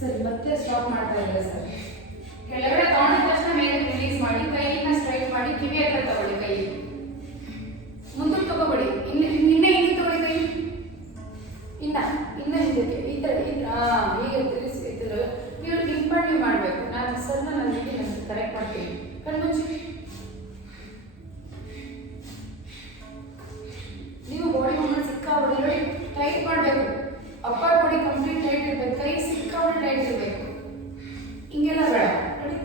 ಸರಿ, ಮತ್ತೆ ಸ್ಟಾಪ್ ಮಾಡ್ತಾ ಇಲ್ಲ ಸರ್. ಕೆಳಗಡೆ ತಗೊಂಡ ತಕ್ಷಣ ಮೇಲೆ ರಿಲೀಸ್ ಮಾಡಿ, ಕೈನ ಸ್ಟ್ರೈಟ್ ಮಾಡಿ, ಕಿವಿ ಹತ್ರ ತಗೊಳ್ಳಿ. ಕೈ ಮುಂದಕ್ಕೆ ತಗೋಬೇಡಿ, ಇನ್ನೇ ಹಿಂದೆ ತಗೊಳ್ಳಿ. ಕೈ ಇನ್ನ ಹಿಂದಕ್ಕೆ ಈ ಥರ ಹೀಗೆ ತಿರುಗಿಸಿ ನೀವು ಲಿಂಕ್ ಮಾಡಿ ನೀವು ಮಾಡಬೇಕು. ನಾನು ಸ್ವಲ್ಪ ನಾನು ಕರೆಕ್ಟ್ ಮಾಡ್ತೀನಿ. ಕಣ್ಮುಚ್ಚಿ. ನೀವು ಬಾಡಿ ಮೂವ್ಮೆಂಟ್ ಸಿಕ್ಕಾಬಿಡಿ ನೋಡಿ, ಟೈಟ್ ಮಾಡಬೇಕು. ಅಪ್ಪರ್ ಬಾಡಿ ಕಂಪ್ಲೀಟ್ ಟೈಟ್ ಇರಬೇಕು, ಕೈ ಸಿಕ್ಕಾಬಿಡಿ ಟೈಟ್ ಇರಬೇಕು. ಹಿಂಗೆಲ್ಲ ಬೇಡ ನೋಡಿ,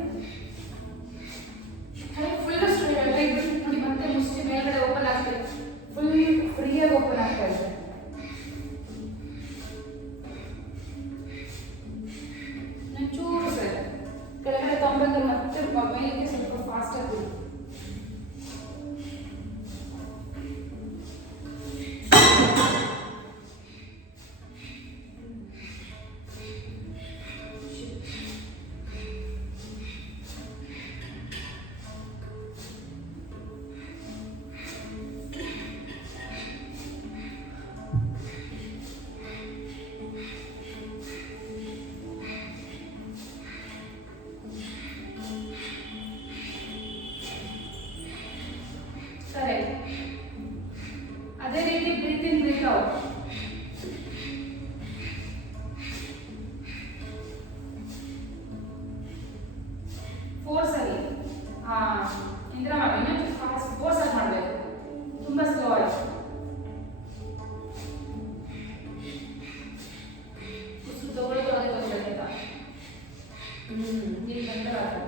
ಕೈ ಫುಲ್ ಸ್ಟ್ರೈಟ್ ಟೈಟ್ ನೋಡಿ. ಮತ್ತೆ ಮುಷ್ಟಿ ಮೇಲ್ಗಡೆ ಓಪನ್ ಆಗ್ತದೆ, ಫುಲ್ ಫ್ರೀಯಾಗಿ ಓಪನ್ ಆಗ್ತಾ ಇದೆ. ಚೂರು ಸರ್ ಕೆಳಗಡೆ ತೊಂಬತ್ತಲ್ಲಿ ಮತ್ತೆ ಮೇಲಕ್ಕೆ ಸ್ವಲ್ಪ ಫಾಸ್ಟ್ ಆಗಿ. ಅದೇ ರೀತಿ ಬ್ರೀತ್ ಇನ್ ಬ್ರೀತ್ ಔಟ್. ಫೋರ್ಸ್ ಆಗಿ ಇಂದ್ರ ಮಾಡಿ, ಇನ್ನೊಂದು ಫೋರ್ಸ್ ಆಗಿ ಮಾಡಬೇಕು, ತುಂಬಾ ಸ್ಲೋ ಆಗಿ. ಉಸಿರು ತಗೊಳ್ಳೋದು ಅದೇ ಗೊತ್ತಾಯ್ತಾ? ನೀರು ಗಂಟೆ ಆಗ್ತದೆ.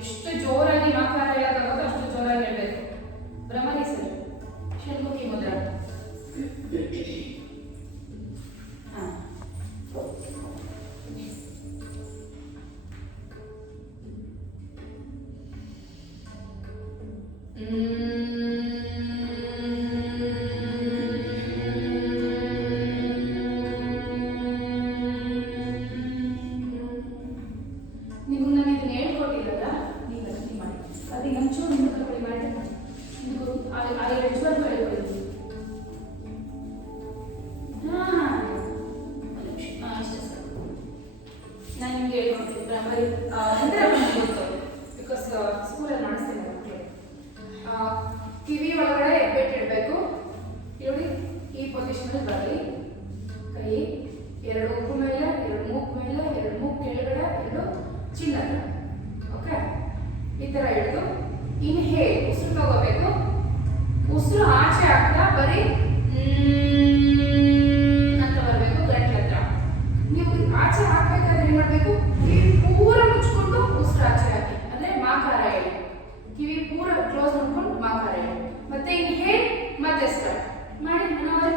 ಎಷ್ಟು ಜೋರಾಗಿ ಮಾಕಾರ ಹೇಳೋಕ್ಕಾಗೋದು ಅಷ್ಟು ಜೋರಾಗಿ ಹೇಳಬೇಕು. ಭ್ರಮರಿ ಸರ್, ಷಣ್ಮುಖಿ ಮುದ್ರ. ನೀವು ನನಗೆ ಇದನ್ನ ಹೇಳ್ಕೊಟ್ಟಿರಲ್ಲ, ನೀವು ಅಷ್ಟೇ ಮಾಡಿ. ಅದು ಒಂಚೂರು ಮುಂದಕ್ಕೆ ಬಳಿ ಮಾಡಿ, ನೀವು ಆ ಎಡ್ಜ್ವರ್ಗೂ ಹೇಳ್ಕೊಡಿ. ಅಷ್ಟೇ ಸರ್. ನಾನು ನಿಮಗೆ ಹೇಳ್ಕೊಡ್ತೀನಿ ಭ್ರಮರಿ ಅಂದರೆ ಗೊತ್ತು, ಬಿಕಾಸ್ ಸ್ಕೂಲಲ್ಲಿ ಮಾಡಿಸ್ತೀನಿ ಮಕ್ಕಳು. ಕಿವಿ ಒಳಗಡೆ ಹೆಬ್ಬೆಟ್ಟು ಇಡಬೇಕು ನೋಡಿ, ಈ ಪೊಸಿಷನಲ್ಲಿ ಬರಲಿ. ಕೈ ಎರಡು ಉಪ್ಪು ಮೇಲೆ, ಎರಡು ಮೂಗು ಮೇಲೆ, ಎರಡು ಮೂಗು ಕೆಳಗಡೆ, ಎರಡು ಚಿನ್ನ. ಓಕೆ, ಈ ಥರ ಹಿಡಿದು ಇನ್ಹೇಲ್ ಉಸಿರು ತಗೋಬೇಕು. ಉಸಿರು ಆಚೆ ಆಗ್ತಾ ಬರೀ ಅಂತ ಬರಬೇಕು ಗಂಟೆ ಹತ್ರ. ನೀವು ಆಚೆ ಹಾಕ್ಬೇಕಾದ್ರೆ ಏನು ಮಾಡಬೇಕು? ಕಿವಿ ಪೂರ ಮುಚ್ಕೊಂಡು ಉಸಿರು ಆಚೆ ಹಾಕಿ, ಅಂದರೆ ಮಾಕಾರ ಹೇಳಿ. ಕಿವಿ ಪೂರ ಕ್ಲೋಸ್ ಮಾಡ್ಕೊಂಡು ಮಾಕಾರ ಹೇಳಿ. ಮತ್ತೆ ಇನ್ಹೇಲ್, ಮತ್ತೆ ಸ್ಟಾರ್ಟ್ ಮಾಡಿ. ಮನವರೆ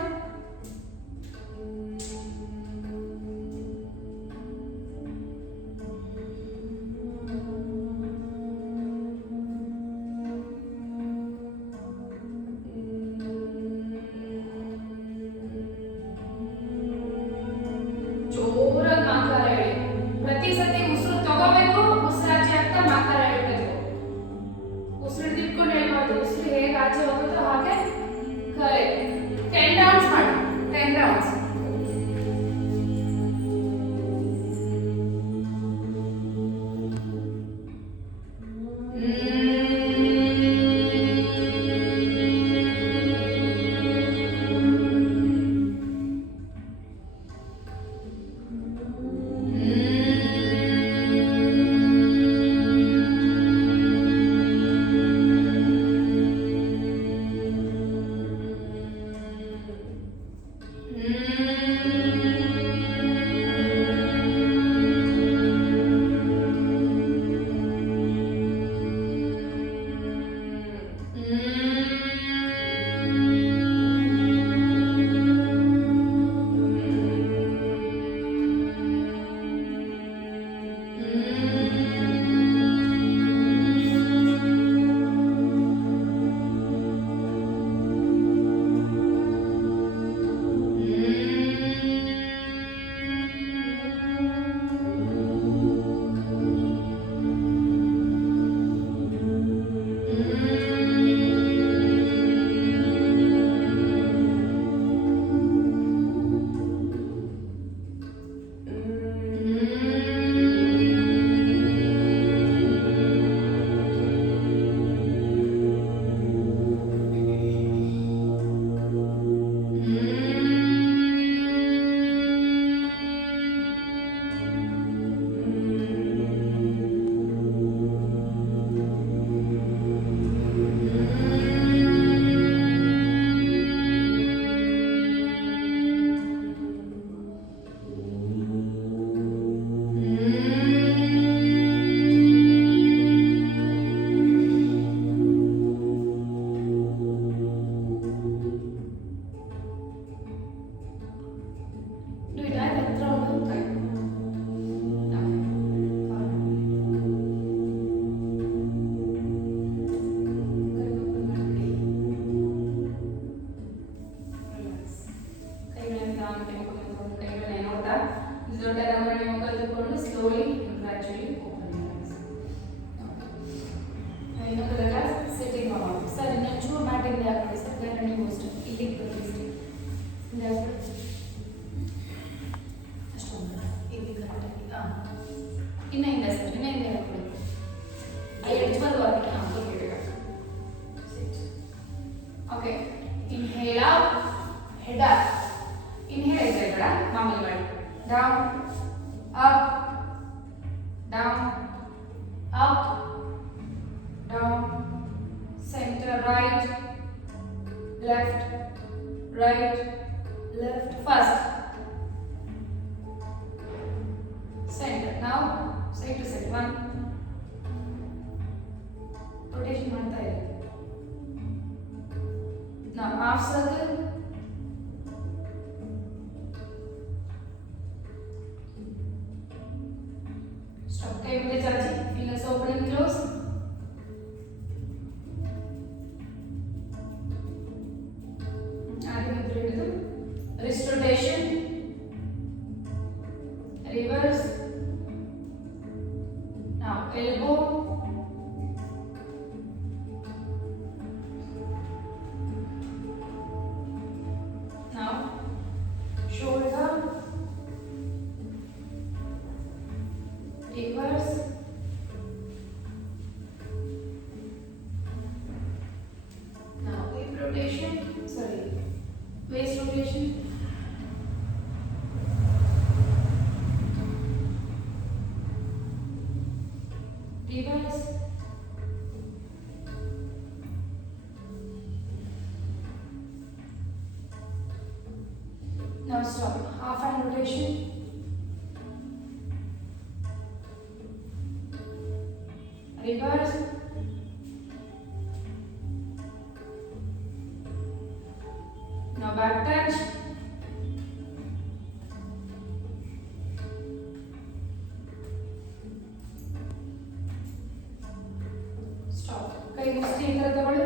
ದೊಡ್ಡ ರಮಣಿ ಮುಖ ತಗೊಂಡು ಸ್ಲೋಲಿ ಗ್ರಾಜುಯಲಿ ಓಪನ್ ಇನ್ನೊಂದೆಲ್ಲ ಸಿಟ್ಟಿಂಗ್ ಮಾಡೋದು ಸರ್ ಇನ್ನು ಚೂರು ಮ್ಯಾಟಿಂದ ಹಾಕಿ ಸರ್ ರನ್ನಿಂಗ್ ಹೋಸ್ಟ್ ಇಲ್ಲಿಗೆ ಬರಲಿ ಅಷ್ಟೊಂದು ಇಲ್ಲಿ ಕರೆಕ್ಟಾಗಿ ಹಾಂ ಇನ್ನೂ ಇಲ್ಲ ಸರ್ ಇನ್ನೂ ಹಿಂದೆ ಹಾಕೊಳ್ಳಿ ಯಜಮಾನ್ ವರ್ಕ್ ಹಾಂ okay inhale up head up inhale ಇದೆ ಕಡ ಮಾಮೂಲಿ ಮಾಡಿ down up down up down centre right left right left first center now side to side one rotation ಮಾಡ್ತಾ ಇದೆ now half circle stop ಕೈ ಮುಂದೆ ಚಾಚಿ fingers open and close ಆಗಿ ಮುದ್ರೆ ಹಿಡಿದು wrist rotation reverse now elbow now shoulder reverse now hip rotation sorry waist rotation reverse now stop half hand rotation reverse now back touch stop ಕೈ ಮುಷ್ಟಿ ಈ ತರ ತಗೊಳ್ಳಿ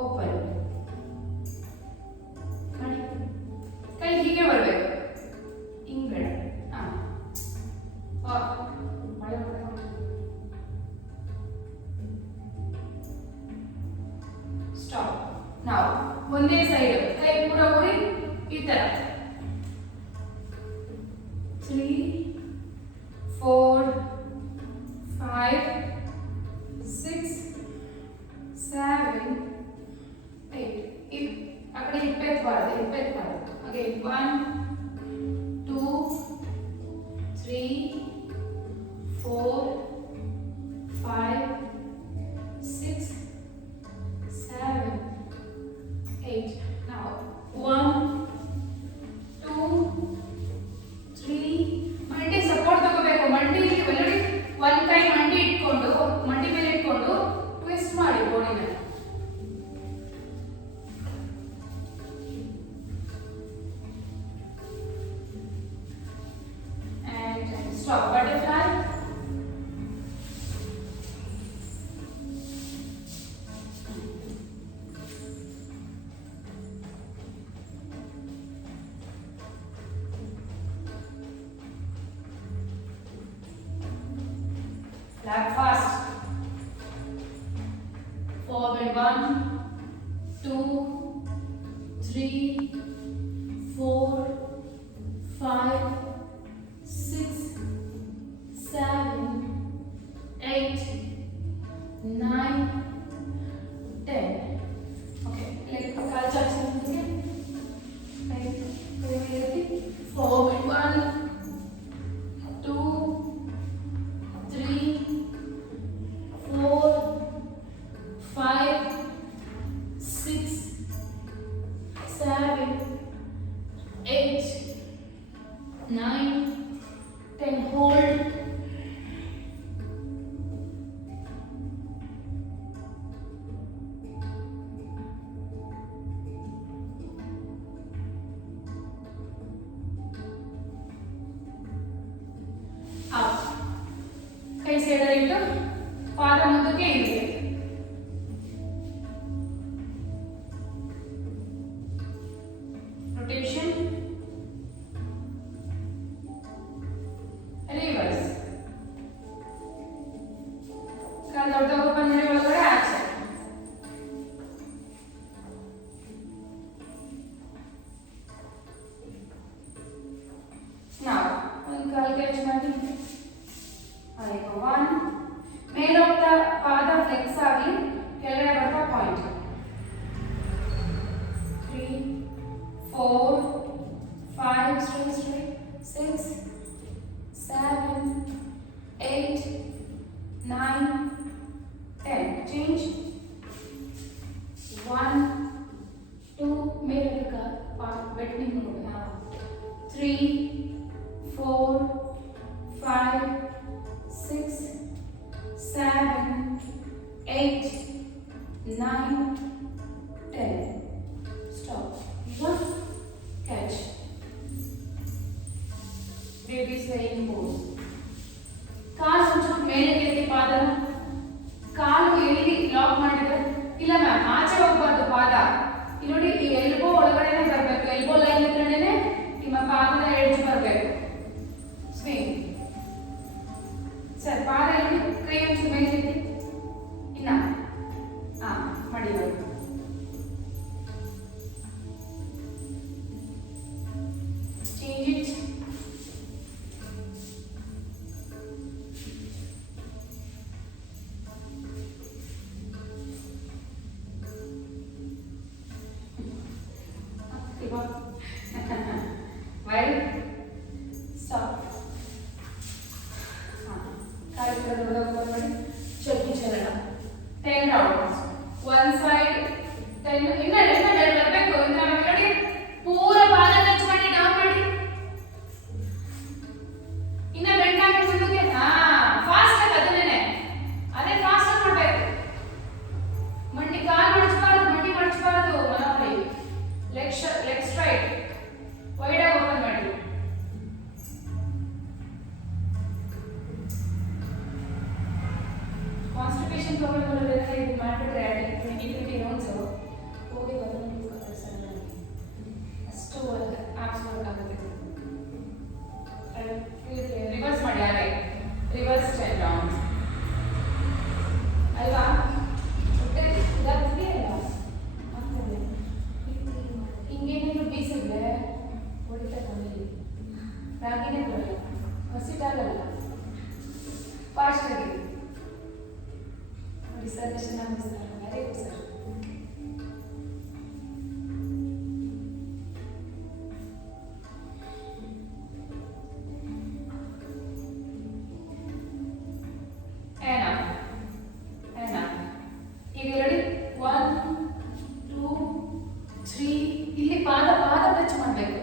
ಓಪನ್ ಮಾಡಿ ಕೈ ಹೀಗೆ ಬರಬೇಕು ಹಿಂಗ್ ಬೇಡ ಮಳೆ ಸ್ಟಾಪ್ ನಾವು ಒಂದೇ ಸೈಡ್ ಕೈ ಪೂರ ಊರಿ ಈ ತರ 3 4 5 6 7 8 ಆ ಕಡೆ ಇಪ್ಪತ್ತು ಹಾಗೆ 1 2 3 4 5 6 7 8 now 1 2 3 ಮಂಡಿ ಸಪೋರ್ಟ್ ತಗೋಬೇಕು ಮಂಡಿ ಒಳಗಡೆ ಒಂದು ಕೈ ಮಂಡಿ ಇಟ್ಕೊಂಡು ಮಂಡಿ ಮೇಲೆ ಇಟ್ಕೊಂಡು ಟ್ವಿಸ್ಟ್ ಮಾಡಿ ಬಾಡಿನ and stop butterfly clap fast forward 1 2 3 4 5 6 7 8 9 10 okay like kaal chachi munde like forward 1 2 3 4 5 6 7 baby swaying pose. ಕಾಲು ಒಂಚೂರು ಮೇಲೆ ಎತ್ತಿ ಪಾದನ, ಕಾಲು ಎಲ್ಲಿ ಲಾಕ್ ಮಾಡಿದ್ರೆ ಇಲ್ಲ ಮ್ಯಾಮ್ ಆಚೆ ಹೋಗ್ಬಾರ್ದು ಪಾದ. ಇಲ್ಲಿ ನೋಡಿ ಈ ಎಲ್ಬೋ ಒಳಗಡೆನೆ ಬರಬೇಕು, ಎಲ್ಬೋ ಲೈನ್ ಇದ್ರೇನೆ ನಿಮ್ಮ ಪಾದದ ಎಡ್ಜ್ ಬರಬೇಕು. ಸ್ವಿಂಗ್ ಸರ್, ಪಾದ ಇಲ್ಲಿ ಕೈ ಒಂಚೂರು ಮೇಲೆ ಎತ್ತಿ, ಇನ್ನ ಮಾಡಿ change it. Well, stop. Ten rounds. One side. 10. ಬರಬೇಕು. ನೋಡಿ ಪೂರ ಪಾದ ಟಚ್ ಮಾಡಿ ಡೌನ್ ಮಾಡಿ. ಇನ್ನ ಬೆಂಡ್ ಆಗಿ ಮುಂದಕ್ಕೆ. ಫಾಸ್ಟ್ ಆಗಿ ಅದನ್ನೇ. ಅದೇ ಫಾಸ್ಟ್ ಆಗಿ ಮಾಡಬೇಕು. ಮಂಡಿ ಕಾಲು ಮಡಚಬಾರದು, ಮಂಡಿ ಮಡಚಬಾರದು. ಮನೋರಿ. Leg straight. ವೈಡ್ ಆಗಿ ಓಪನ್ ಮಾಡಿ. ಕಾನ್ಸ್ಟಿಪೇಷನ್ ಪ್ರಾಬ್ಲಮ್ ಇರೋದ್ರಿಂದ ಇದು ಮಾಡಿಬಿಟ್ರೆ 20 ರೌಂಡ್ಸ್ ಹೋಗಿ ಬಂದು ಸರ್ ಅಷ್ಟು ಆಪ್ಸ್ ವರ್ಕ್ ಆಗುತ್ತೆ. ರಿವರ್ಸ್ ಮಾಡಿ, ಹಾಗೆ ರಿವರ್ಸ್ 10 ರೌಂಡ್ಸ್ ಅಲ್ವಾ? ಇದಾಗ್ತಿದೆಯಲ್ಲ ಆಗ್ತದೆ. ಹಿಂಗೇನಾದ್ರು ಬೀಸಿದ್ರೆ ಹೊಡಿತಾ ಕಮ್ಮಿ, ರಾಗಿನೇ ಬರಲ್ಲ, ಹಸಿಟಾಗಲ್ಲ. ಫಾಸ್ಟ್ ಆಗಿ ನೋಡಿ ಸರ್, ಎಷ್ಟು ಚೆನ್ನಾಗಿ ವೆರಿ ಗುಡ್ ಸರ್. ಈಗ ರೆಡಿ? 1 2 3. ಇಲ್ಲಿ ಪಾದ ಟಚ್ ಮಾಡಬೇಕು.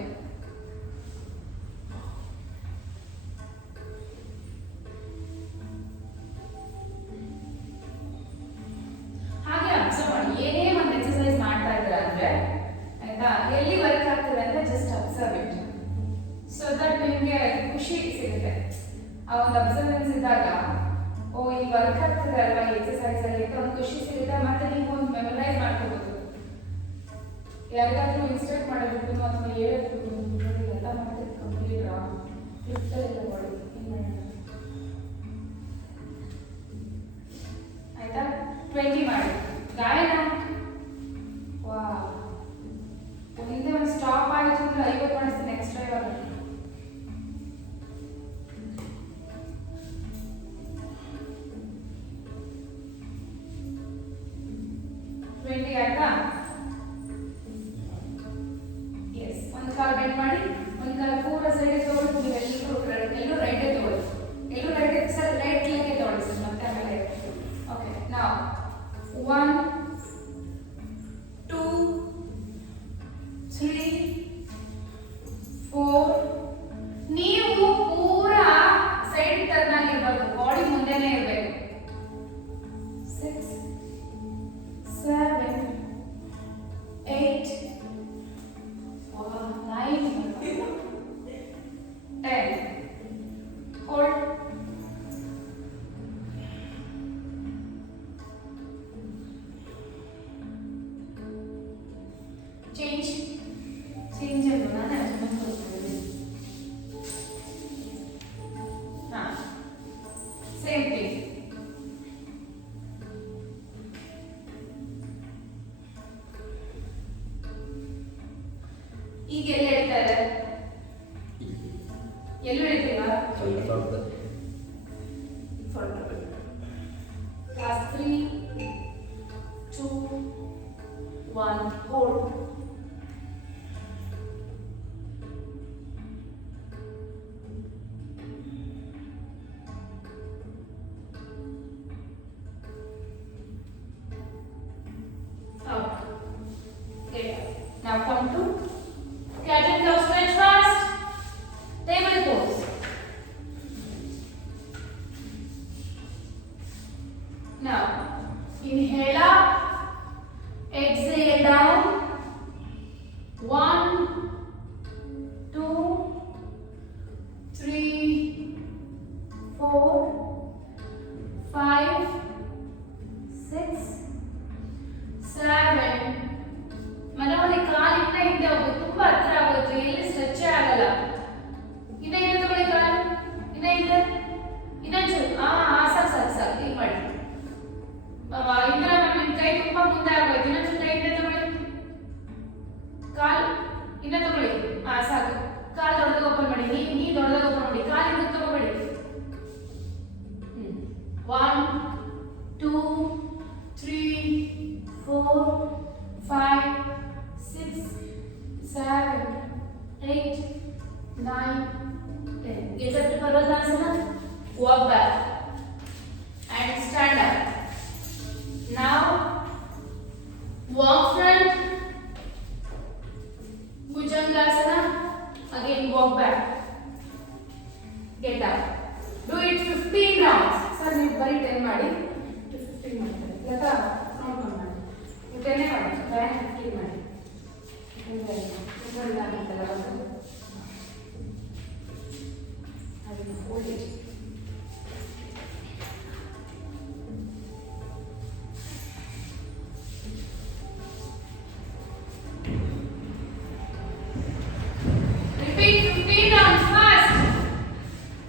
ಹಾಗೆ ಅಬ್ಸರ್ವ್ ಮಾಡಿ, ಏನೇ ಒಂದು ಎಕ್ಸರ್ಸೈಸ್ ಮಾಡ್ತಾ ಇದ್ದೀರಾ ಅಂದ್ರೆ ಆಯ್ತಾ, ಎಲ್ಲಿ ವರ್ಕ್ ಆಗ್ತದೆ ಅಂದ್ರೆ just observe it, so that ನಿಮಗೆ ಖುಷಿ ಸಿಗುತ್ತೆ. ಆ ಒಂದು ಅಬ್ಸರ್ವೆನ್ಸ್ ಇದ್ದಾಗ ಓ ಇಲ್ಲಿ ವರ್ಕ್ ಆಗ್ತದೆ ಅಲ್ವಾ ಈ ಎಕ್ಸರ್ಸೈಸ್ ಅಲ್ಲಿ ಅಂತ ಒಂದು ಖುಷಿ ಸಿಗುತ್ತೆ. ಮತ್ತೆ ನೀವು ಒಂದು ಮೆಮೊರೈಸ್ ಮಾಡ್ಕೋಬಹುದು. ಯಾರಿಗಾದ್ರೂ ಇನ್ಸ್ಟ್ರಕ್ಟ್ ಮಾಡೋದಕ್ಕೂ ಅಥವಾ ಹೇಳೋದಕ್ಕೂ ಎಲ್ಲ ಮಾಡೋದಕ್ಕೆ ಕಂಪ್ಲೀಟ್ ಇಲ್ಲ ಬಾಡಿ. ಆಯ್ತಾ? 20 ಮಾಡಿ. ಗಾಯನ ವಾ ಒಂದೇ ಒಂದು ಸ್ಟಾಪ್ ಆಯಿತು ಅಂದ್ರೆ 50 ಮಾಡಿಸ್ತೀನಿ ಎಕ್ಸ್ಟ್ರಾ. ಇವಾಗ 20 ಆಯ್ತಾ? ಎಸ್. ಒಂದು ಕಾಲು ಬೆಂಡ್ ಮಾಡಿ, ಒಂದು ಕಾಲು ಪೂರ ಸೈಡ್ ತಗೊಳ್ಳಿ. ಎಲ್ಲರೂ ರೈಟೇ ತಗೊಳ್ಳಿ, ಎಲ್ಲರೂ ರೈಟ್ ಸರ್, ರೈಟ್ ಲೆಗ್ಗೆ ತಗೊಳ್ಳಿ ಸರ್, ಮತ್ತೆ ಆಮೇಲೆ. ಓಕೆ, ನಾವು 1 2 3 4. ನೀವು ಪೂರ ಸೈಡ್ ಟರ್ನ್ ಆಗಿರ್ಬಾರ್ದು, ಬಾಡಿ ಮುಂದೆನೇ ಇರಬೇಕು. 6 7 8 9 10. Hold. Change ಅಲ್ವಾ? ನಾನು ಅಷ್ಟೊಂದು ತೋರಿಸ್ತಿದ್ದೀನಿ. Same thing. ಈಗ ಎಲ್ಲಿ ಹೇಳ್ತಾರೆ? ಎಲ್ಲೂ ಹೇಳ್ತೀರಾ? Class 3 2 1. Hold. Out. Okay. Now come to cat and cow. Stretch fast. Table pose. Get up to Parvatasana, walk back and stand up. Now walk front, Bhujangasana, again walk back, get up. Do it 15 rounds. Sir, you bari 10 ಮಾಡಿ 15 ಮಾಡ್ತಾರೆ. ಲತಾ ನೋಡ್ಕೊಂಡು ಮಾಡಿ. 10 ಮಾಡಿ. Back 15 ಮಾಡಿ. ಇದೆಲ್ಲ ಆಗಿತ್ತಲ್ಲ ಒಂದು. ಅದನ್ನ hold it. Repeat 15 rounds fast.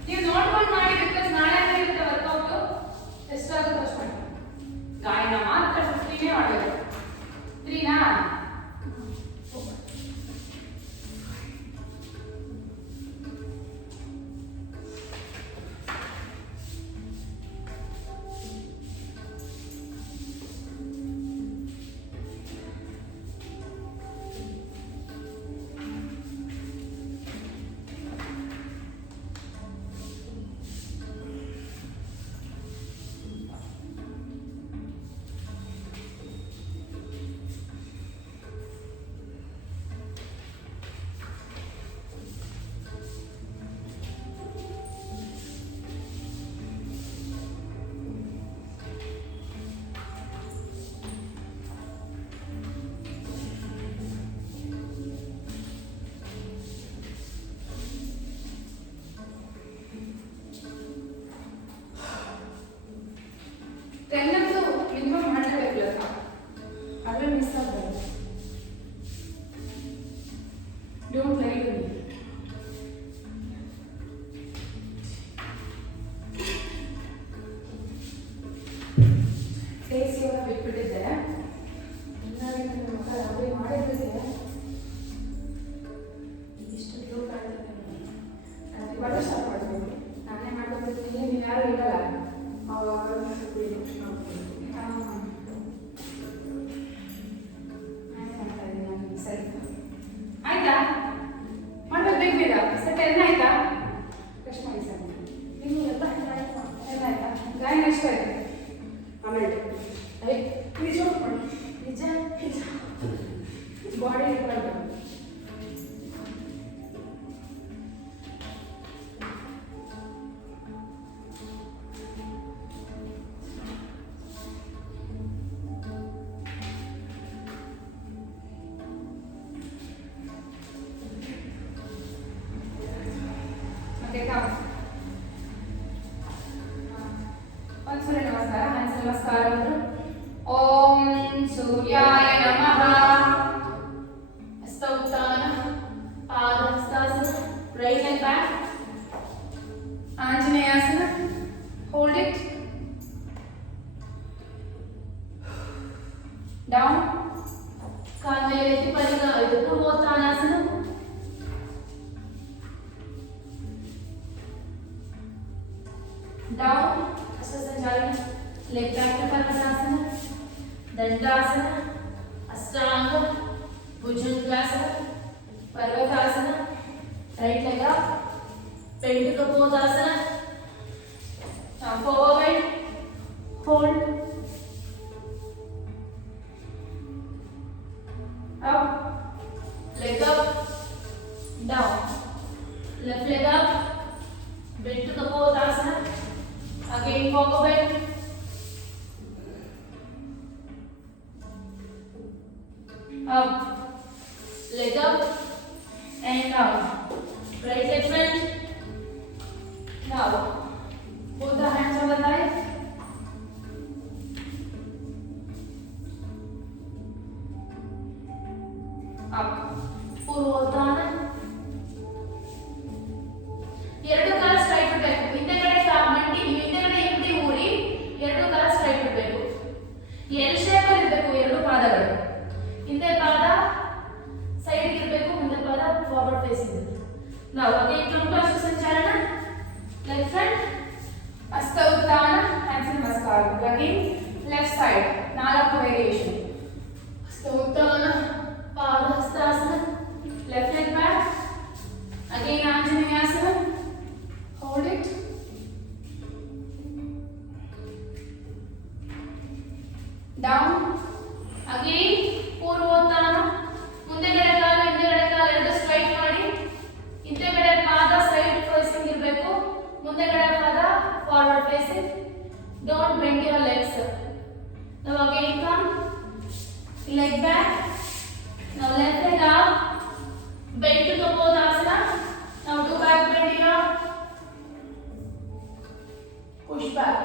ನೀವು ನೋಡ್ಕೊಂಡು ಮಾಡಿ ಬಿಕಾಸ್ ನಾಳೆ ಇರುತ್ತೆ ವರ್ಕೌಟ್. ಎಷ್ಟಾಗುತ್ತೋ ಅಷ್ಟು ಮಾಡಿ. ಗಾಯನ ಮಾತ್ರ 15 ಮಾಡಬೇಕು. 3 ನಾ ಟೆನ್ನಂತೂ ಮಿನಿಮಮ್ ಮಾಡಲೇಬೇಕಲ್ಲ ಅಲ್ಲೇ ಮಿಸ್ ಆಗ್ಬೋದು. ಡೋಂಟ್ ಲೈ ಟು ಮೀ. ಫೇಸ್ ಇವಾಗ ಬಿಟ್ಬಿಟ್ಟಿದ್ದೆ. ಎಲ್ಲರಿಗೂ ನನ್ನ ಮಗ ರಾತ್ರಿ ಮಾಡಿದ್ರೆ ಇಷ್ಟು ಗ್ಲೋ ಕಾಣ್ತದೆ. ಇವಾಗ ಸ್ಟಾರ್ಟ್ ಮಾಡಬೇಕು. ನಾನೇ ಮಾಡ್ಕೊತಿರ್ತೀನಿ, ನೀವು ಯಾರು ಇರಲ್ಲ. ಆಯ್ತಾ ಮಾಡ್ಬೇಕು ಬೇಗ ಬೇಗ. ಸೆಟ್ ಎಲ್ಲ ಆಯ್ತಾ? ಕಷ್ಟ ಮಾಡಿ ಸರ್. ನೀವು ಎಲ್ಲ ಆಯ್ತಾ? ಗಾಯನ ಎಷ್ಟಾಯ್ತು? ಆಮೇಲೆ ನಿಜ ನಿಜ ನಿಜ ಬಾಡಿ ಇಟ್ಕೊಳ್ಬೇಕು. ಒಂದ್ಸಲ ನಮಸ್ಕಾರ. ಹನ್ಸಲ ನಮಸ್ಕಾರ ಅಂದ್ರು. ಓಂ ಸೂರ್ಯಾಯ ನಮಃ. ಹಸ್ತೋತ್ಥಾನ, ಪಾದಹಸ್ತಾಸನ, ರೈಟ್ ಅಂಡ್ ಬ್ಯಾಕ್. ಆಂಜನೇಯಾಸನ, ಹೋಲ್ಡ್ ಇಟ್ ಡೌನ್. ಕಾಲ ಮೇಲೆ ಎತ್ತಿ ಇದು ಪೂರ್ವೋತ್ಥಾನಾಸನ. Down, Astasana, leg back to Padmasana, Dandasana, Ashtanga, Bhujangasana, Parvatasana, right leg up, Pentakapotasana. Now forward, hold, up, leg up, down, left leg up, bend to the Potasana. Again forward, up, leg up and down. Right leg front. Now both the hands on the thigh. Up, Purvotthana. ಎರಡು ಕಾಲು straight ಇಡಬೇಕು. ಹಿಂದೆಗಡೆ ಮಂಡಿ, ಹಿಂದೆಗಡೆ ಹಿಂದೆ ಊರಿ ಎರಡು ಕಾಲು straight ಇಡಬೇಕು. L shape ಅಲ್ಲಿ ಇರಬೇಕು ಎರಡು ಪಾದಗಳು. ಹಿಂದೆ ಪಾದ ಸೈಡ್ ಇರಬೇಕು, ಮುಂದೆ ಪಾದ ಫಾರ್ವರ್ಡ್ ಫೇಸಿಂಗ್ ಇರಬೇಕು. ನಾವು ಅದೇ ಕಂಪಾಸ್ ಸಂಚಾಲನ, ಲೆಫ್ಟ್ ಫ್ರಂಟ್, ಹಸ್ತ ಉತ್ಥಾನ, ಹ್ಯಾಂಡ್ಸ್ ನಮಸ್ಕಾರ. Again left side 4 variation. ಹಸ್ತ ಉತ್ಥಾನ, ಪಾದ ಹಸ್ತಾಸನ, ಲೆಫ್ಟ್ ಲೆಗ್ ಬ್ಯಾಕ್. ಅಗೇನ್ ಆಂಜನೇಯಾಸನ, hold it. Down. Again ಪೂರ್ವೋತ್ಥಾನ. ಮುಂದೆಗಡೆ ಕಾಲು ಹಿಂದೆಗಡೆ ಕಾಲು ಎರಡು ಸ್ಟ್ರೈಟ್ ಮಾಡಿ. ಹಿಂದೆಗಡೆ ಪಾದ ಸೈಡ್ ಫೇಸಿಂಗ್ ಇರಬೇಕು, ಮುಂದೆಗಡೆ ಪಾದ forward facing. Don't bend your legs. Now again come, leg back. Now left leg up, bend to the Padasana. Now do back bend here. Push back.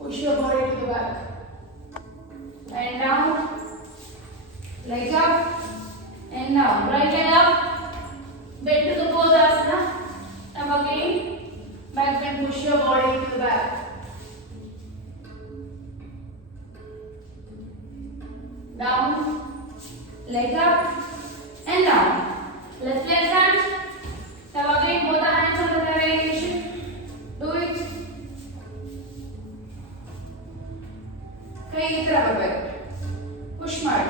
Push your body to the back. And down. Leg up. And down. Right leg up. Bend to the Padasana. Now again, back bend. Push your body to the back. Down, leg up and down. Left leg front. Now again both the hands on the variation. Do it. ಕೈ ಈ ತರ ಬರಬೇಕು. Push ಮಾಡಿ.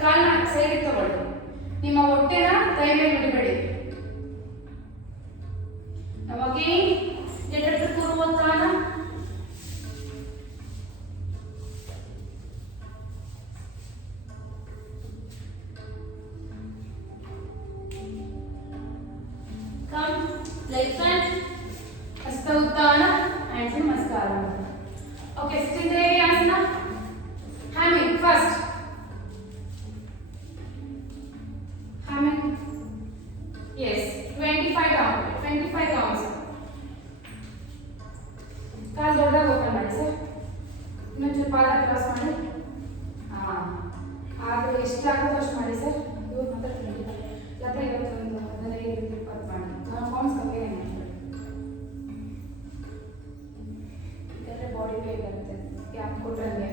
ಕಾಲನ್ನ side ತಗೊಳ್ಳಿ. ನಿಮ್ಮ ಹೊಟ್ಟೆನ ಕೈ ಮೇಲೆ ಬಿಡಬೇಡಿ. Now again ಎಡಕ್ಕೆ ಪೂರ್ವೋತ್ಥಾನ. Leg front, hasta uttana, hands in namaskara. Okay, sit in the asana. Hamming first. Hamming. Yes, 25 down. 25 counts. ಕಾಲು ದೊಡ್ಡದಾಗಿ ಓಪನ್ ಮಾಡಿ ಸರ್. ಇನ್ನೊಂಚೂರು ಪಾದ ಕ್ರಾಸ್ ಮಾಡಿ. ಆದರೆ ಎಷ್ಟಾಗುತ್ತೋ ಅಷ್ಟು ಮಾಡಿ ಸರ್. ಇವಾಗ ಮಾತಾಡ್ತೀನಿ. ಲತಾ ಇವತ್ತೊಂದು 15-20 ಮಾಡಿ. ಕೌಂಟ್ಸ್ ಕಮ್ಮಿ ಇದೆಲ್ಲ ಬಾಡಿ ಪೇನ್ ಬರುತ್ತೆ. ಗ್ಯಾಪ್ ಕೊಟ್ಟರೆ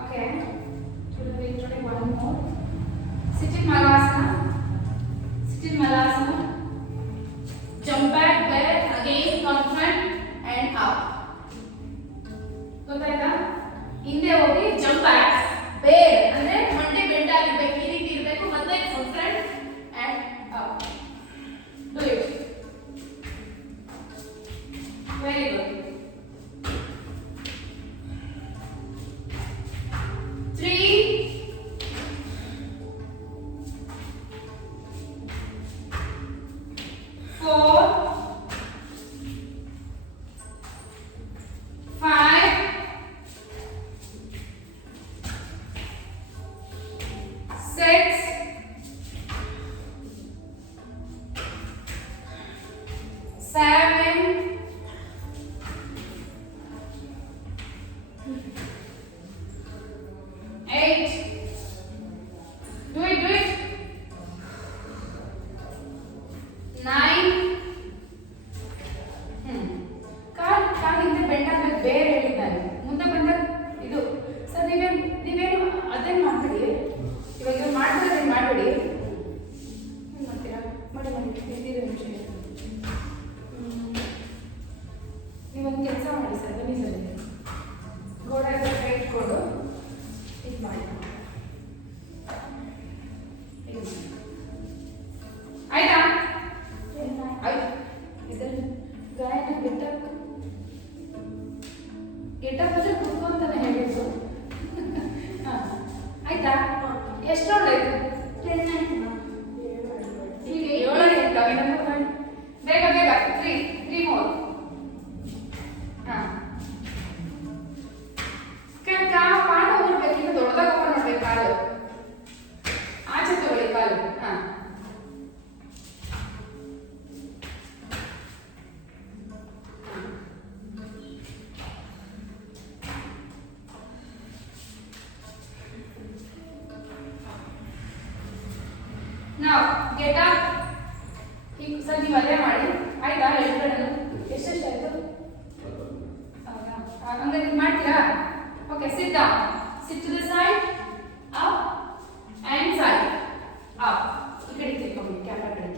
okay. Today one more. Sit in Malasana. Sit in Malasana. Jump back there again, come front and up. ಗೊತ್ತಾಯ್ತಾ? ಹಿಂದೆ ಹೋಗಿ jump back. ಬೇರ್ ಅಂದ್ರೆ ಮಂಡೆ ಬೆಂಡ್ ಆಗಿರ್ಬೇಕು, ಈ ರೀತಿ ಇರಬೇಕು. ಮತ್ತೆ front and up. Do it. Very good. 3, 4, 5, 6, 7, 8. Do it, do it. 9. ಕಾಲು ಹಿಂದೆ ಬೆಂಡ್ ಆಗ್ಬೇಕು. ಬೇರೆ ಹೇಳಿದ್ದಾನೆ ಮುಂದೆ ಬಂದಾಗ ಇದು ಸರ್. ನೀವೇನು ಅದೇನು ಮಾಡ್ತೀರಿ ಇವಾಗ? ಇದು ಮಾಡ್ತಾರೆ ಮಾಡಬೇಡಿ. ಏನು ಮಾಡ್ತೀರಾ? ಮಾಡಿ ಮಾಡಿ ಇದ್ದೀರಿ ನಿಮಿಷ. ನೀವೊಂದು ಕೆಲಸ ಮಾಡಿ ಸರ್. ಬನ್ನಿ ಸರ್, ಗೋಡೆ ಕೈ ಇಟ್ಕೊಂಡು ಇದು ಮಾಡಿ. ಆಯ್ತಾ? ಆಯ್ತು. ಇದನ್ನು ಗಾಯನ ಗೆಟಪ್ ಅಂದ್ರೆ ಕುತ್ಕೊಂತಾನೆ ಹೇಳಿದ್ದು. ಆಯ್ತಾ? ಎಷ್ಟು ರೌಂಡ್ ಆಯ್ತು? 10 ಆಯ್ತು. ಈಗ 7 ಆಯ್ತು. ಬೇಗ ಬೇಗ 3 more. ಪಾದ ಹೋಗ್ಬೇಕು. ಇನ್ನು ದೊಡ್ಡದಾಗ ಓಪನ್ ಮಾಡ್ಬೇಕು. ಕಾಲು ಆಚೆ ತಗೊಳ್ಳಿ. ಕಾಲು ನಾವು ಗೆಟ್ ಅಪ್. ಈಗ ಸರ್ ನೀವು ಅದೇ ಮಾಡಿ. ಆಯ್ತಾ? ಎರಡು ಕಡೆನೂ ಎಷ್ಟೆಷ್ಟು ಆಯ್ತು? ಆಯ್ತಾ? Okay, sit down. Sit to the side, up and side, up. ಈ ಕಡೆ ತಿರ್ಕೊಂಡು ಕ್ಯಾಮ್ರಾ ಕಡೆ.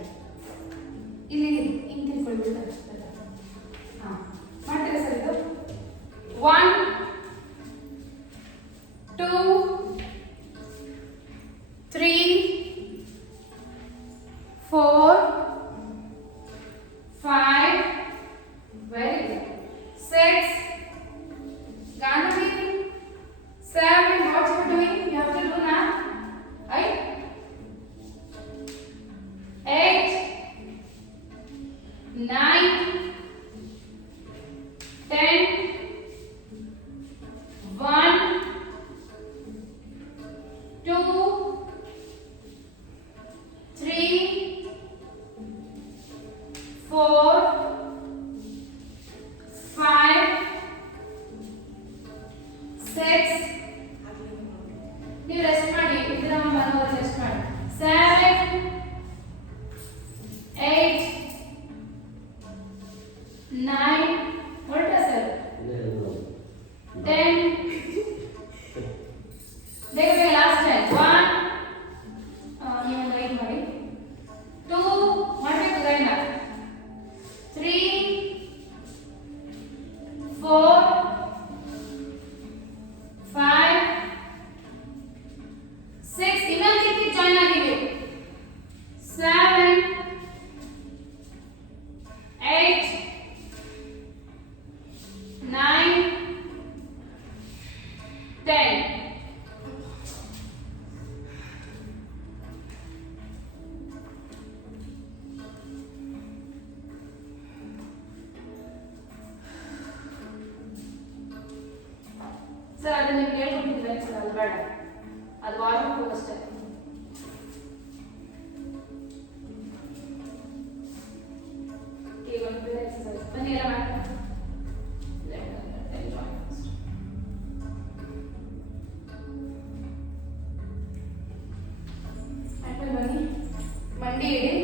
ಇಲ್ಲಿ ಹಿಂಗೆ ತಿರ್ಕೊಳ್ಳಿ. ಹಾಂ, ಮಾಡ್ತೀರಾ ಸರ್ ಇದು? 1 2 3 4 5. Very good. 6. Gandhi. 7. What you are doing? You have to do now. 8. 9. 10. 1 2 3 4 5 6. ನೀವು ರೆಸ್ಟ್ ಮಾಡಿ, ಇದನ್ನ ಮನೋರು ರೆಸ್ಟ್ ಮಾಡಿ. 7 8 9. ಹೊರಟ ಸರ್. 10. ಬೇಗ ಬೇಗ ಲಾಸ್ಟ್ ಟೈಮ್. 1 ನೀವು ರೈಟ್ ಮಾಡಿ. 2 ಮಾಡಬೇಕು ಗೈನ. 3 4 5 6. ಇನ್ನೊಂದು ರೀತಿ ಜಾಯ್ನ್ ಆಗಿವೆ. 7 8 9 10. ಸರ್ ಅದು ನಿಮ್ಗೆ ಹೇಳ್ಕೊಟ್ಟಿದ್ರೆ ಸರ್, ಅದು ಬೇಡ, ಅದು ವಾರ್ಮ್ ಅಷ್ಟೇ. ಒಂದು ಬೇರೆ ಎಕ್ಸರ್ಸೈಸ್ ಬನ್ನಿ ಎಲ್ಲ ಮಾಡಿ. ಆಮೇಲೆ ಬನ್ನಿ, ಮಂಡಿ ಇಡಿ,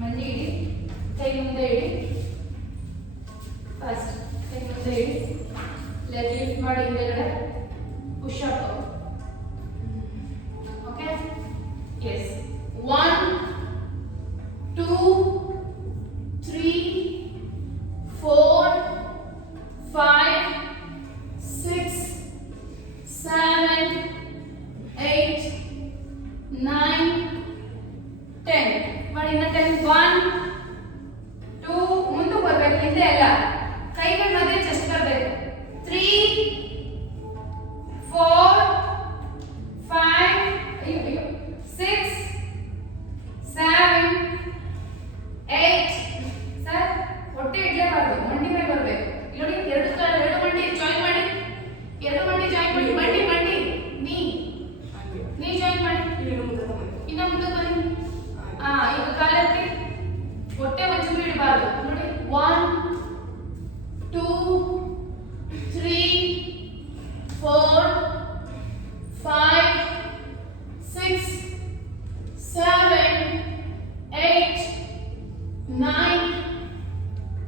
ಮಂಡಿ ಇಡಿ, ಕೈ ಮುಂದೆ ಇಡಿ. ಫಸ್ಟ್ ಕೈ ಮುಂದೆ ಇಡಿ, ಲೆಗ್ ಲಿಫ್ಟ್ ಮಾಡಿ ಹಿಂದೆಗಡೆ, ಪುಷ್ ಅಪ್. Okay, S. 1 2 3 4 5 6 7 8 9 10. ಮಾಡಿ ಇನ್ನ 10. 1 2 ಮುಂದಕ್ಕೆ ಬರ್ಬೇಕು, ಹಿಂದೆ ಎಲ್ಲ ಕೈಗಳ ಮಧ್ಯೆ ಚೆಸ್ಟ್ ಬರಬೇಕು. 3 4 5 6 7 8. ಸರ್ ಹೊಟ್ಟೆ ಇಡ್ಲೇಬಾರ್ದು, ಮಂಡಿ ಮೇಲೆ ಬರಬೇಕು. ನೋಡಿ, ಎರಡು ಮಂಡಿ ಜಾಯಿನ್ ಮಾಡಿ, ಎರಡು ಮಂಡಿ ಜಾಯಿನ್ ಮಾಡಿ. ಮಂಡಿ ಮಂಡಿ ನೀ ಜಾಯಿನ್ ಮಾಡಿ. ಇನ್ನ ಮುಂದೆ ಬನ್ನಿ. ಈಗ ಕಾಲಕ್ಕೆ ಹೊಟ್ಟೆ ಒಂಚೂರು ಇಡಬಾರ್ದು. ನೋಡಿ, 1 2 3 4 5 6 7 8 9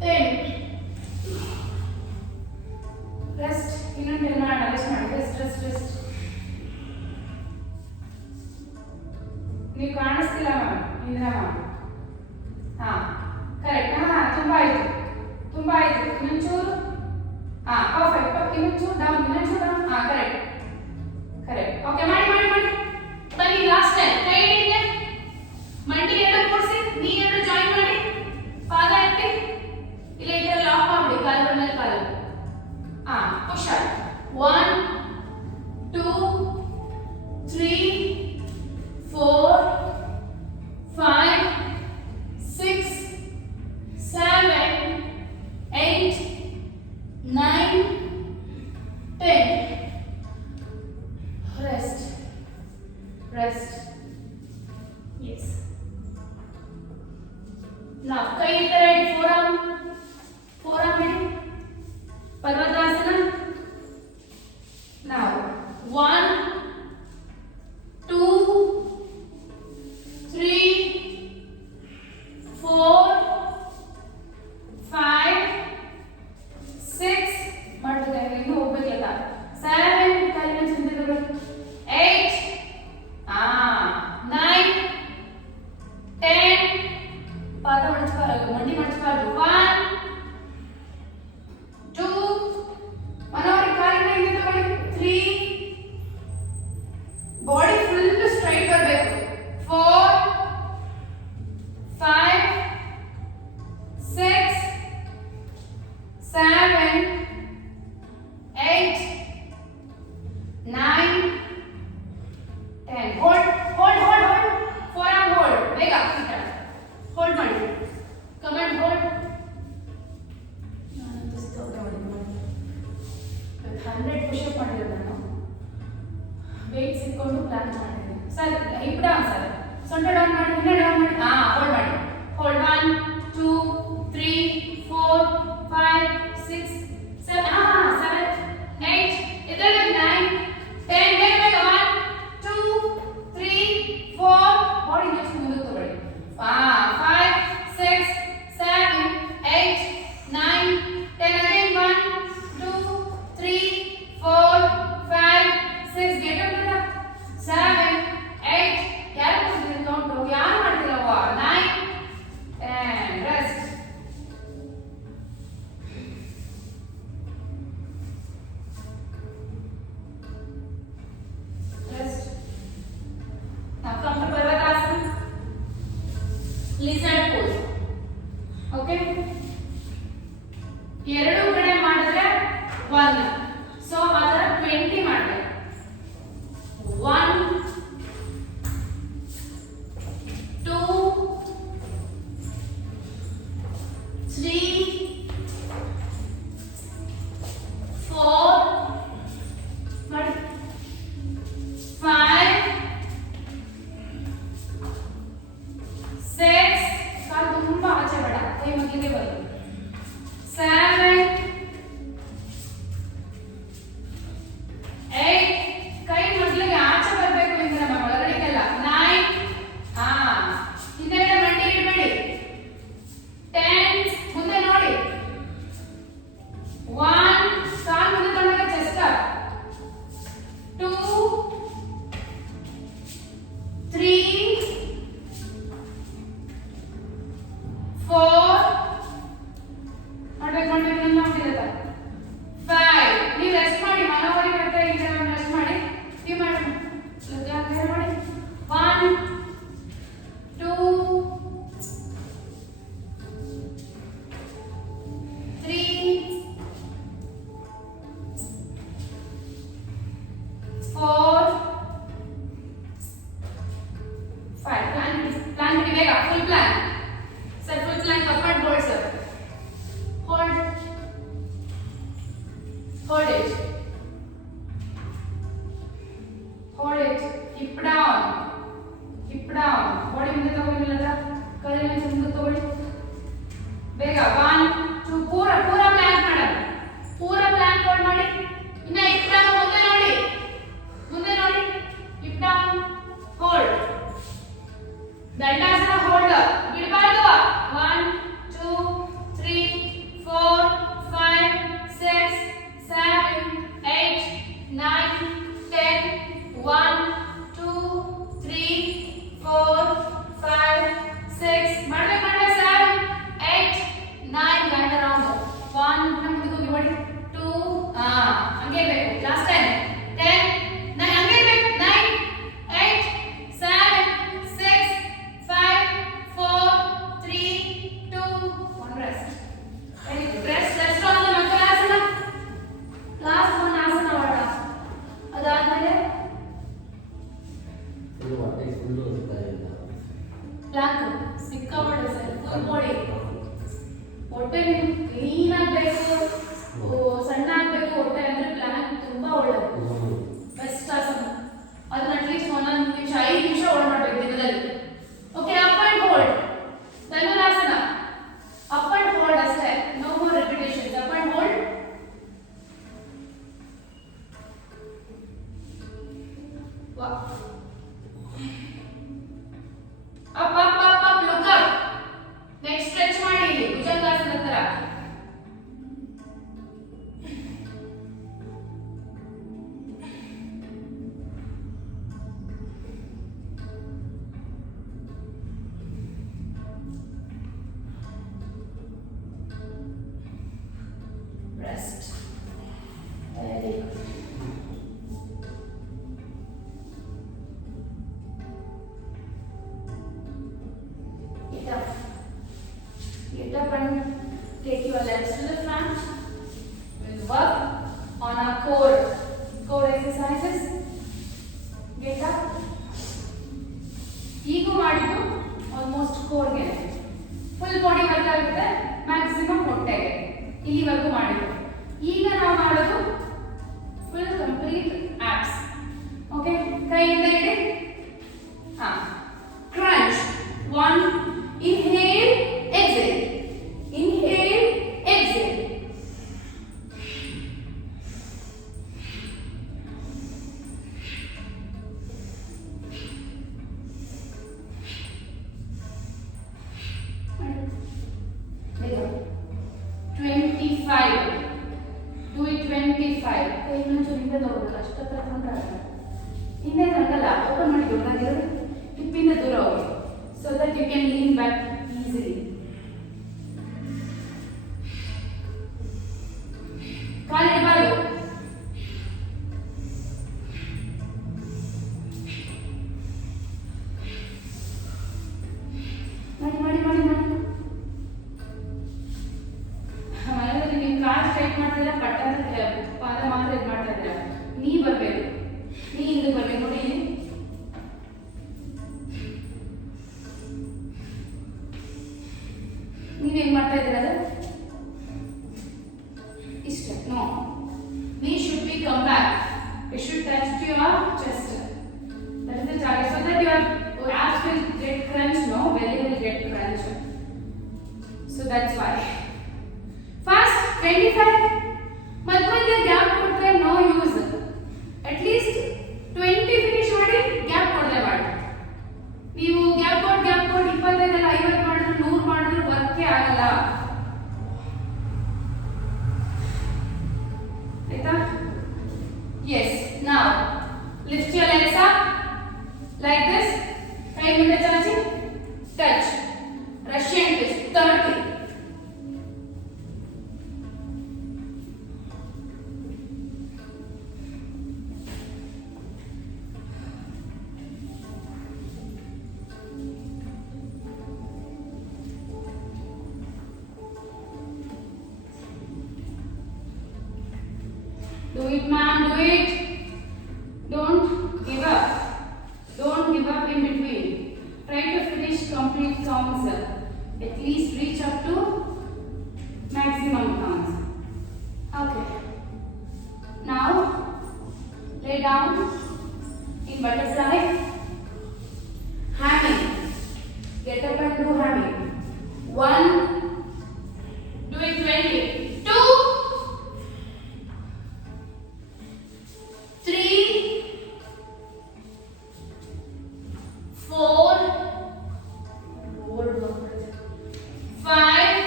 10. ರೆಸ್ಟ್. ಇನ್ನೊಂದು ಮಾಡೋಣ, ರೆಸ್ಟ್ ಮಾಡಿ. Rest rest rest. ನೀವು ಕಾಣಿಸ್ತಿಲ್ಲ ಮ್ಯಾಮ್, ಇಂದ್ರ ಮ್ಯಾಮ್. ಹಾಂ, ಕರೆಕ್ಟ್. ಹಾಂ, ತುಂಬ ಆಯಿತು, ತುಂಬ ಆಯಿತು. ಇನ್ನೊಂಚೂರು. ಹಾಂ, ಪರ್ಫೆಕ್ಟ್. ಇನ್ನೊಂಚೂರು ಡೌನ್, ಇನ್ನೊಂಚೂರು ಡೌನ್. ಹಾಂ, ಕರೆಕ್ಟ್ ಕರೆಕ್ಟ್. ಓಕೆ, ಮಾಡಿ ಮಾಡಿ ಮಾಡಿ. ಬನ್ನಿ, ಲಾಸ್ಟ್ ಟೈಮ್. ಕೈ ಹಿಡಿಗೆ, ಮಂಡಿ ಎರಡು ಕೂಡಿಸಿ, ನೀ ಎರಡು ಜಾಯಿನ್ ಮಾಡಿ. ಪಾದ ಎತ್ತಿ, ಇಲ್ಲ ಈ ಥರ ಲಾಕ್ ಮಾಡಿ ಕಾಲು ಮೇಲೆ ಕಾಲು. ಹಾಂ, push up. 1 2 3 4 5 6 7 8 9 10. 7, 8, 9, 10. Hold. Forearm hold. ಬೇಗ hold ಮಾಡಿ. Come and hold. ನಾನು ಸ್ತೋತ್ರ ಮಾಡಿದ್ದೀನಿ. 100 push up ಮಾಡಿರೋದು ನಾನು. weight ಸಿಕ್ಕೊಂಡು ಪ್ಲಾನ್ ಮಾಡಿದ್ದೀನಿ. Sir hip down sir. ಸೊಂಟ ಡೌನ್ ಮಾಡಿ, ಹಿಂದೆ ಡೌನ್ ಮಾಡಿ. ಹೋಲ್ಡ್ ಮಾಡಿ. ಹೋಲ್ಡ್ 1 2 3 4 5 6 7 7 8 ಇದರಲ್ಲಿ 9 10 ಬೇಗ 1 2 3 4 ಬಾಡಿ ನೆಕ್ಸ್ಟ್ ಮುಂದಕ್ಕೆ ತಗೊಳ್ಳಿ. 5 6 7 8 9 10 again 1 2 3 4 5 6 get up to the 7 8 ಯಾರು ಮಾಡ್ತಿದ್ರು ಕೌಂಟು ಯಾರು ಮಾಡ್ತಿಲ್ಲವ 9 10 rest. Now come to Parvatasana. Lizard pose. Okay? ಎರಡು ಕಡೆ ಮಾಡಿದ್ರೆ 1. ಸೊ ಅದರ 20 ಮಾಡಿದೆ. 1 2 3 4 ಮಾಡಿ 5 6 ಕಾಲು ತುಂಬಾ ಆಚೆ ಬೇಡ, ಕೈ ಮಗ್ಗಿಗೆ ಬರೋದು. 7 8 ಕೈ ಮಗ್ಲಿಗೆ ಆಚೆ ಬರಬೇಕು ಇಂದ ನಮ್ಮ ಒಳಗಡೆಗೆಲ್ಲ. 9 ಹಿಂದೆಗಡೆ ಮಂಡಿ ಇಡಬೇಡಿ. 10 ಮುಂದೆ ನೋಡಿ. 1 ಕಾಲು ಮುಂದೆ ತಗೊಂಡಾಗ ಚೆಸ್ಟ್ ಅಪ್. 2 3 4 ಮಾಡ್ಬೇಕು ಎಲ್ಲ ಹೋಗ್ತಿರುತ್ತೆ. 5 ನೀವು ರೆಸ್ಟ್ ಮಾಡಿ, ಮನೋವರಿ ಮತ್ತೆ ಈ ತರ ರೆಸ್ಟ್ ಮಾಡಿ. ನೀವು ಮಾಡಿ 1 2 3 4 5 ಪ್ಲಾನ್ ಮಾಡಿ ಬೇಗ. Full plan sir. Full plan Kappad bold sir. hold it, hold it. hip down body ಮುಂದೆ ತಗೊಳ್ಳಿಲ್ಲ, ಕೈನ ಮುಂದೆ ತಗೊಳ್ಳಿ ಬೇಗ. 1 2 ಪೂರಾ ಪ್ಲಾನ್ ಮಾಡಿ. ಪೂರಾ ಪ್ಲಾನ್ hold ಮಾಡಿ. ಇನ್ನ hip down ಮುಂದೆ ನೋಡಿ. hip down hold. Dandasana hold ಬಿಡಬಾರದು. 1 2 3 4 5 6 7 8 9 10 1 2 3 4 5 6 ಮಾಡಬೇಕು 7 8 9 ಗಂಡ ರೌಂಡ್. 1 ಮುಂದೆ ಹೋಗಿ ಮಾಡಿ. 2 ಹಂಗೆ ಬೇಕು. ಲಾಸ್ಟ್ ಟೈಮ್ 10 9 ಹಂಗೆ ಬೇಕು. 9 8 7 6 5 4 3 2 1 rest. Rest on the Makalasana. Last one asana vada. ಅದಾದ್ಮೇಲೆ ಪ್ಲಾಂಕ್ ಸಿಕ್ಕಾಪಟ್ಟೆ ಸರ್. ಫುಲ್ ಬಾಡಿ ಹೊಟ್ಟೆ ಕ್ಲೀನ್ ಆಗಬೇಕು, ಸಣ್ಣ ಆಗಬೇಕು ಹೊಟ್ಟೆ ಅಂದ್ರೆ ಪ್ಲಾಂಕ್ ತುಂಬಾ ಒಳ್ಳೆಯದು. ಬೆಸ್ಟ್ ಆಸನ. ಅದನ್ನ ಅಟ್ಲೀಸ್ಟ್ ಒಂದೊಂದು ನಿಮಿಷ 5 ನಿಮಿಷ ಹೋಲ್ಡ್ ಮಾಡಬೇಕು ದಿನದಲ್ಲಿ. Okay, up and hold. ಧನುರಾಸನ ಅಪ್ ಅಂಡ್ ಹೋಲ್ಡ್ ಅಷ್ಟೇ. No more repetitions. Up and hold. Up up up up look up. Next stretch ಮಾಡಿ ಇಲ್ಲಿ ಭುಜಂಗಾಸನ ತರ. Rest. Very good. Get up and take your legs to the front. work on our core exercises. Get up. ಈಗ ಮಾಡಿದ್ದು almost ಕೋರ್ಗೆ full body work ಆಗುತ್ತೆ, maximum ಹೊಟ್ಟೆಗೆ ಇಲ್ಲಿವರೆಗೂ ಮಾಡಿದ್ದು. ಈಗ ನಾವು ಮಾಡೋದು ಫುಲ್ ಕಂಪ್ಲೀಟ್ ಆಪ್ಸ್. ಓಕೆ, ಕೈಯಿಂದ ಇಡಿ. ಹಾ, crunch. 1 inhale exhale, inhale exhale. Wait up. 25. Do it 25. ಇನ್ನೊಂದು ಹಿಂದೆ ತಗೋಬೇಕು, ಅಷ್ಟತ್ರ ತೊಂದರೆ ಹಿಂದೆ ತಗಲ್ಲ. ಓಪನ್ ಮಾಡಿ ದೊಡ್ಡದಾಗಿರೋದು ಹಿಪ್ಪಿಂದ ದೂರ ಹೋಗಿ, so that you can lean back easily. ಕಾಲು ಇಡಬಾರ್ದು. ಮಾಡಿ ಮಾಡಿ ಮಾಡಿ ಮಾಡಿ. ಮನೆಯಲ್ಲಿ ನೀವು ಕಾಲು ಸ್ಟ್ರೈಟ್ ಮಾಡ್ತಿದ್ದೀರಾ, ಪಟ್ಟ ಪಾದ ಮಾತ್ರ ಇದು ಮಾಡ್ತಾ ಇದ್ದೀರಾ. ನೀ ಬರಬೇಕು, ನೀ ಹಿಂದೆ ಬರಬೇಕು. ನೋಡಿ ಇಲ್ಲಿ ನೀವೇನ್ ಮಾಡ್ತಾ ಇದ್ದೀರಾ? ಇಷ್ಟ. No, knee should be come back. It should touch to your chest. That is the target, so that your abs will get crunch. No, belly will get crunch. So that's why. Fast 25. ಮಧ್ಯ gap ಕೊಟ್ರೆ no use. At least 20 finish ಮಾಡಿ, gap ಕೊಡದೆ ಮಾಡಿ. ನೀವು gap ಕೊಟ್ಟು 25 ಅಲ್ಲ 50 ಮಾಡಿದ್ರು 100 ಮಾಡಿದ್ರು ವರ್ಕೇ ಆಗಲ್ಲ. ಆಯ್ತಾ? Yes. Now lift your legs up like this. ಕೈ ಮುಂದೆ ಚಾಚಿ, touch, Russian twist 30. Do it, man, do it. Don't give up. Don't give up in between. Try to finish complete counts. At least reach up to maximum counts. Okay. Now, lay down in butterfly. Hamming. Get up and do hamming. 1. Do it 20. 2. 3, 4, 5,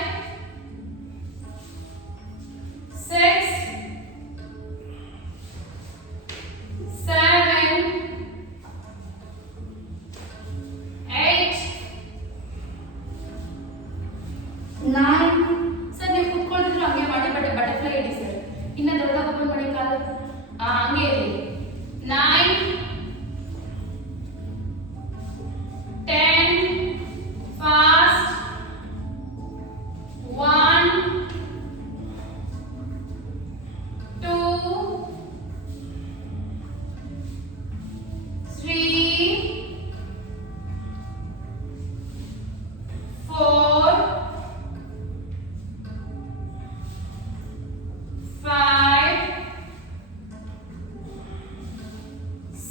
6, 7, 8, 9. Sir ನೀವು ಕುತ್ಕೊಂಡಿದ್ರು ಹಂಗೆ ಮಾಡಿ, butterfly ಇಡಿ sir. ಇನ್ನ ದೊಡ್ಡದಾಗಿ open ಮಾಡಿ ಕಾಲು. ಹಂಗೆ ಇರಲಿ. 9, 10, fast. 1, 2, 3, 4, 5,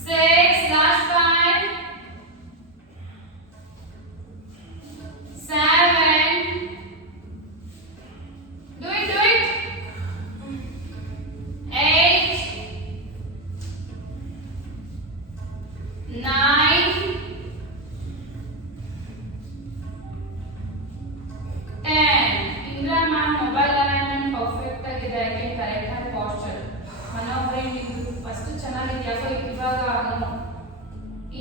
6, last 5, 7, do it, 8, 9, 10. Indra ma'am mobile alignment perfect ಆಗಿದೆ. I can correct her posture. ಮನೋಬ್ರೆ ನಿಮ್ದು ಫಸ್ಟ್ ಚೆನ್ನಾಗಿದೆ, ಯಾಕೋ ಇವಾಗ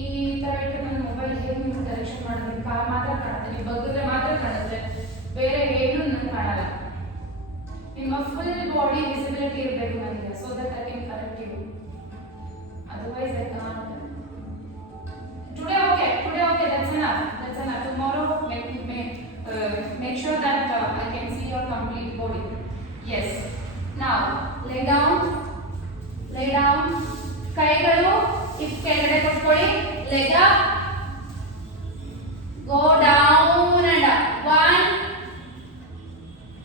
ಈ ತರ ಇಟ್ಟು ನನ್ನ ಮೊಬೈಲ್ ಹೇಗೆ ನೀವು ಕರೆಕ್ಷನ್ ಮಾಡಿದ್ರೆ ಕಾಲು ಮಾತ್ರ ಕಾಣುತ್ತೆ, ನೀವು ಬಗ್ಗಿದ್ರೆ ಮಾತ್ರ ಕಾಣುತ್ತೆ, ಬೇರೆ ಏನು ನನಗೆ ಕಾಣಲ್ಲ. ನಿಮ್ಮ ಫುಲ್ ಬಾಡಿ ವಿಸಿಬಿಲಿಟಿ ಇರಬೇಕು ನನಗೆ, so that I can correct you. Otherwise I can't. Today okay, that's enough. Tomorrow make sure that I can see your complete body. Yes. Now ಕೆಳಗಡೆ ಕೊಟ್ಕೊಳ್ಳಿ. leg up, go down and up. 1,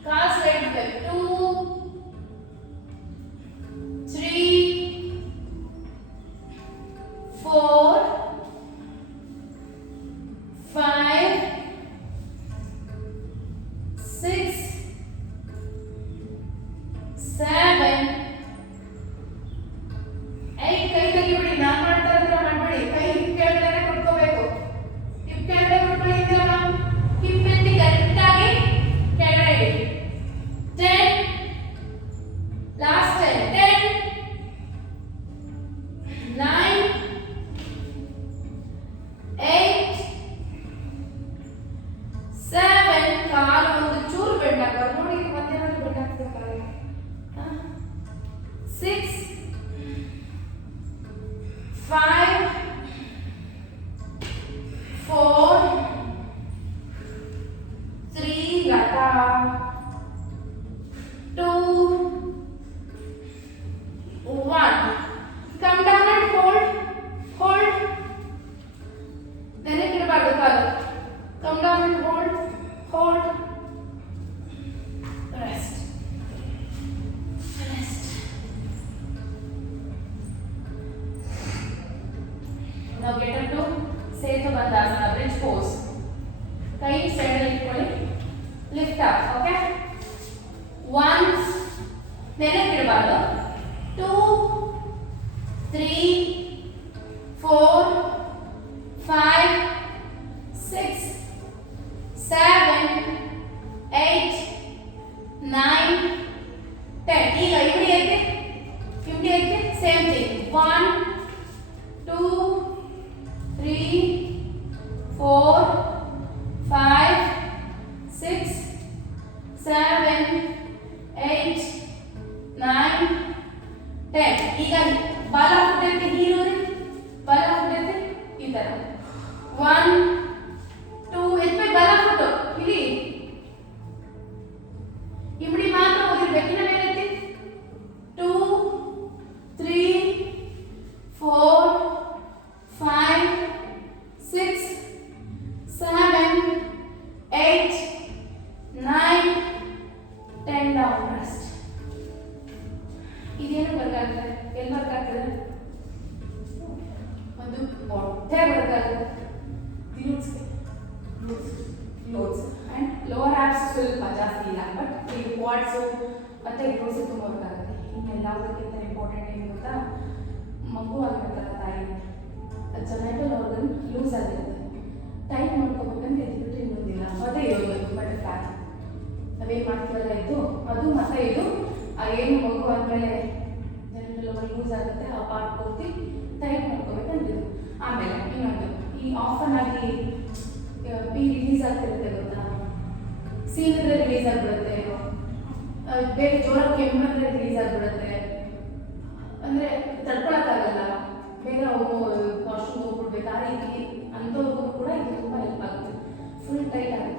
calf straight back. 2, 3, 4, 5, 6, 7, 8. ಕೈ ತೆಗಿಬಿಡಿ. ನಾನು ಮಾಡ್ತಾ ಇದ್ರೆ ಮಾಡಬೇಡಿ. ಕೈ hip ಕೆಳಗಡೆ ಕೊಟ್ಕೋಬೇಕು. Hip ಕೆಳಗಡೆ ಕೊಟ್ಕೊಳ್ಳಿ. ಇದೆಯಲ್ಲ ಹಿಪ್ ಎತ್ತಿ ಕರೆಕ್ಟಾಗಿ ಕೆಳಗಡೆ ಇಡಿ. 10, ಲಾಸ್ಟ್ 10, 10, 9, 8, 7. ಕಾಲು ಒಂದು ಚೂರು ಬೆಂಡ್ ಹಾಕೋದು ನೋಡಿ. ಮಧ್ಯಾಹ್ನ ಬೆಂಡ್ ಹಾಕ್ಬೇಕು ಕಾಲಿಗೆ. 6, 5, 4, 3, Lata, 2, 1. Come down and hold, hold. ನೆನೆ ಇಡಬಾರ್ದು ಕಾಲು. Come down and hold, hold. Rest, rest. Now get up to Setubandhasana, bridge pose. ಕೈ ಸೈಡ್ ಇಟ್ಕೊಳ್ಳಿ. Lift up. ಓಕೆ. 1, ನೆನೆ ಇಡಬಾರ್ದು. 2, 3, 4, 5, 6, 7, 8, 9, 10. ಈಗ ಇಮಿಡಿಯೇಟ್ಲಿ ಸೇಮ್ ಥಿಂಗ್. 1, 2, 3, 4, 5, 6, 7, 8, 9, 10. ಈಗ ಬಲ ಫುಟ್ ಹೀರೋರಿ. ಬಲ ಫುಟ್ ಈ ತರ. 1, 2 ಎತ್ತಿ ಬಲ ಫುಟ್ ಇಲ್ಲಿ ಇಮಿಡಿ ಮಾತ್ರ ಹೋಗಿರ್ಬೇಕು. ಇನ್ನ ಮೇಲೆ ಎತ್ತಿ. 2, 3, 4, 5, 6, 7, 8, 9, 10. Down rest. ಇದೇನು ವರ್ಕ್ ಆಗ್ತದೆ? ಎಲ್ಲಿ ವರ್ಕ್ ಆಗ್ತದೆ? ಒಂದು ಹೊಟ್ಟೆ ವರ್ಕ್ ಆಗುತ್ತೆ. ಲೋಡ್ಸ್ ಅಂಡ್ ಲೋವರ್ ಆಬ್ಸ್ ಸ್ವಲ್ಪ ಜಾಸ್ತಿ ಇಲ್ಲ, ಬಟ್ ಈ ಕ್ವಾಡ್ಸು ಮತ್ತೆ ಗ್ಲೂಟ್ಸ್ ತುಂಬ ವರ್ಕ್ ಆಗುತ್ತೆ. ಇನ್ನೆಲ್ಲದಕ್ಕಿಂತ ಇಂಪಾರ್ಟೆಂಟ್ ಏನು ಗೊತ್ತಾ? ಮಗು ಆಗಿರುತ್ತಲ್ಲ ತಾಯಿ, ಜೊಮ್ಯಾಟಲ್ ಆರ್ಗನ್ ಲೂಸ್ ಆಗಿರುತ್ತೆ. ಟೈಟ್ ಮಾಡ್ಕೋಬೇಕಂತ ಎದ್ಬಿಟ್ಟು ಇನ್ನೊಂದಿಲ್ಲ ಮತ್ತೆ ಇರೋದು ಬಟರ್ಫ್ಲೈ ನಾವೇನು ಮಾಡ್ತೀವಲ್ಲ ಇದು ಅದು ಮತ್ತೆ ಇದು ಏನು ಮಗು ಆದಮೇಲೆ ಜನರಲ್ ಲೂಸ್ ಆಗುತ್ತೆ. ಆ ಪಾರ್ಟ್ ಪೂರ್ತಿ ಟೈಟ್ ಮಾಡ್ಕೋಬೇಕಂತ. ಆಮೇಲೆ ಇನ್ನೊಂದು ಈ ಆಫನ್ ಆಗಿ ಪಿ ರಿಲೀಸ್ ಆಗ್ತಿರುತ್ತೆ ಗೊತ್ತಾ? ಸೀನಿದ್ರೆ ರಿಲೀಸ್ ಆಗಿಬಿಡುತ್ತೆ, ಬೇರೆ ಜೋರ ಕೆಮ್ಮಂದ್ರೆ ರಿಲೀಸ್ ಆಗಿಬಿಡುತ್ತೆ. ಅಂದರೆ ತಡ್ಕೊಳಕ್ಕಾಗಲ್ಲ, ಬೇಗ ವಾಶ್ರೂಮ್ ಹೋಗ್ಬಿಡ್ಬೇಕು. ಆ ರೀತಿ ಅಂಥವ್ರಿಗೂ ಕೂಡ ಇದು ತುಂಬ ಹೆಲ್ಪ್ ಆಗುತ್ತೆ. ಫುಲ್ ಟೈಟ್ ಆಗುತ್ತೆ.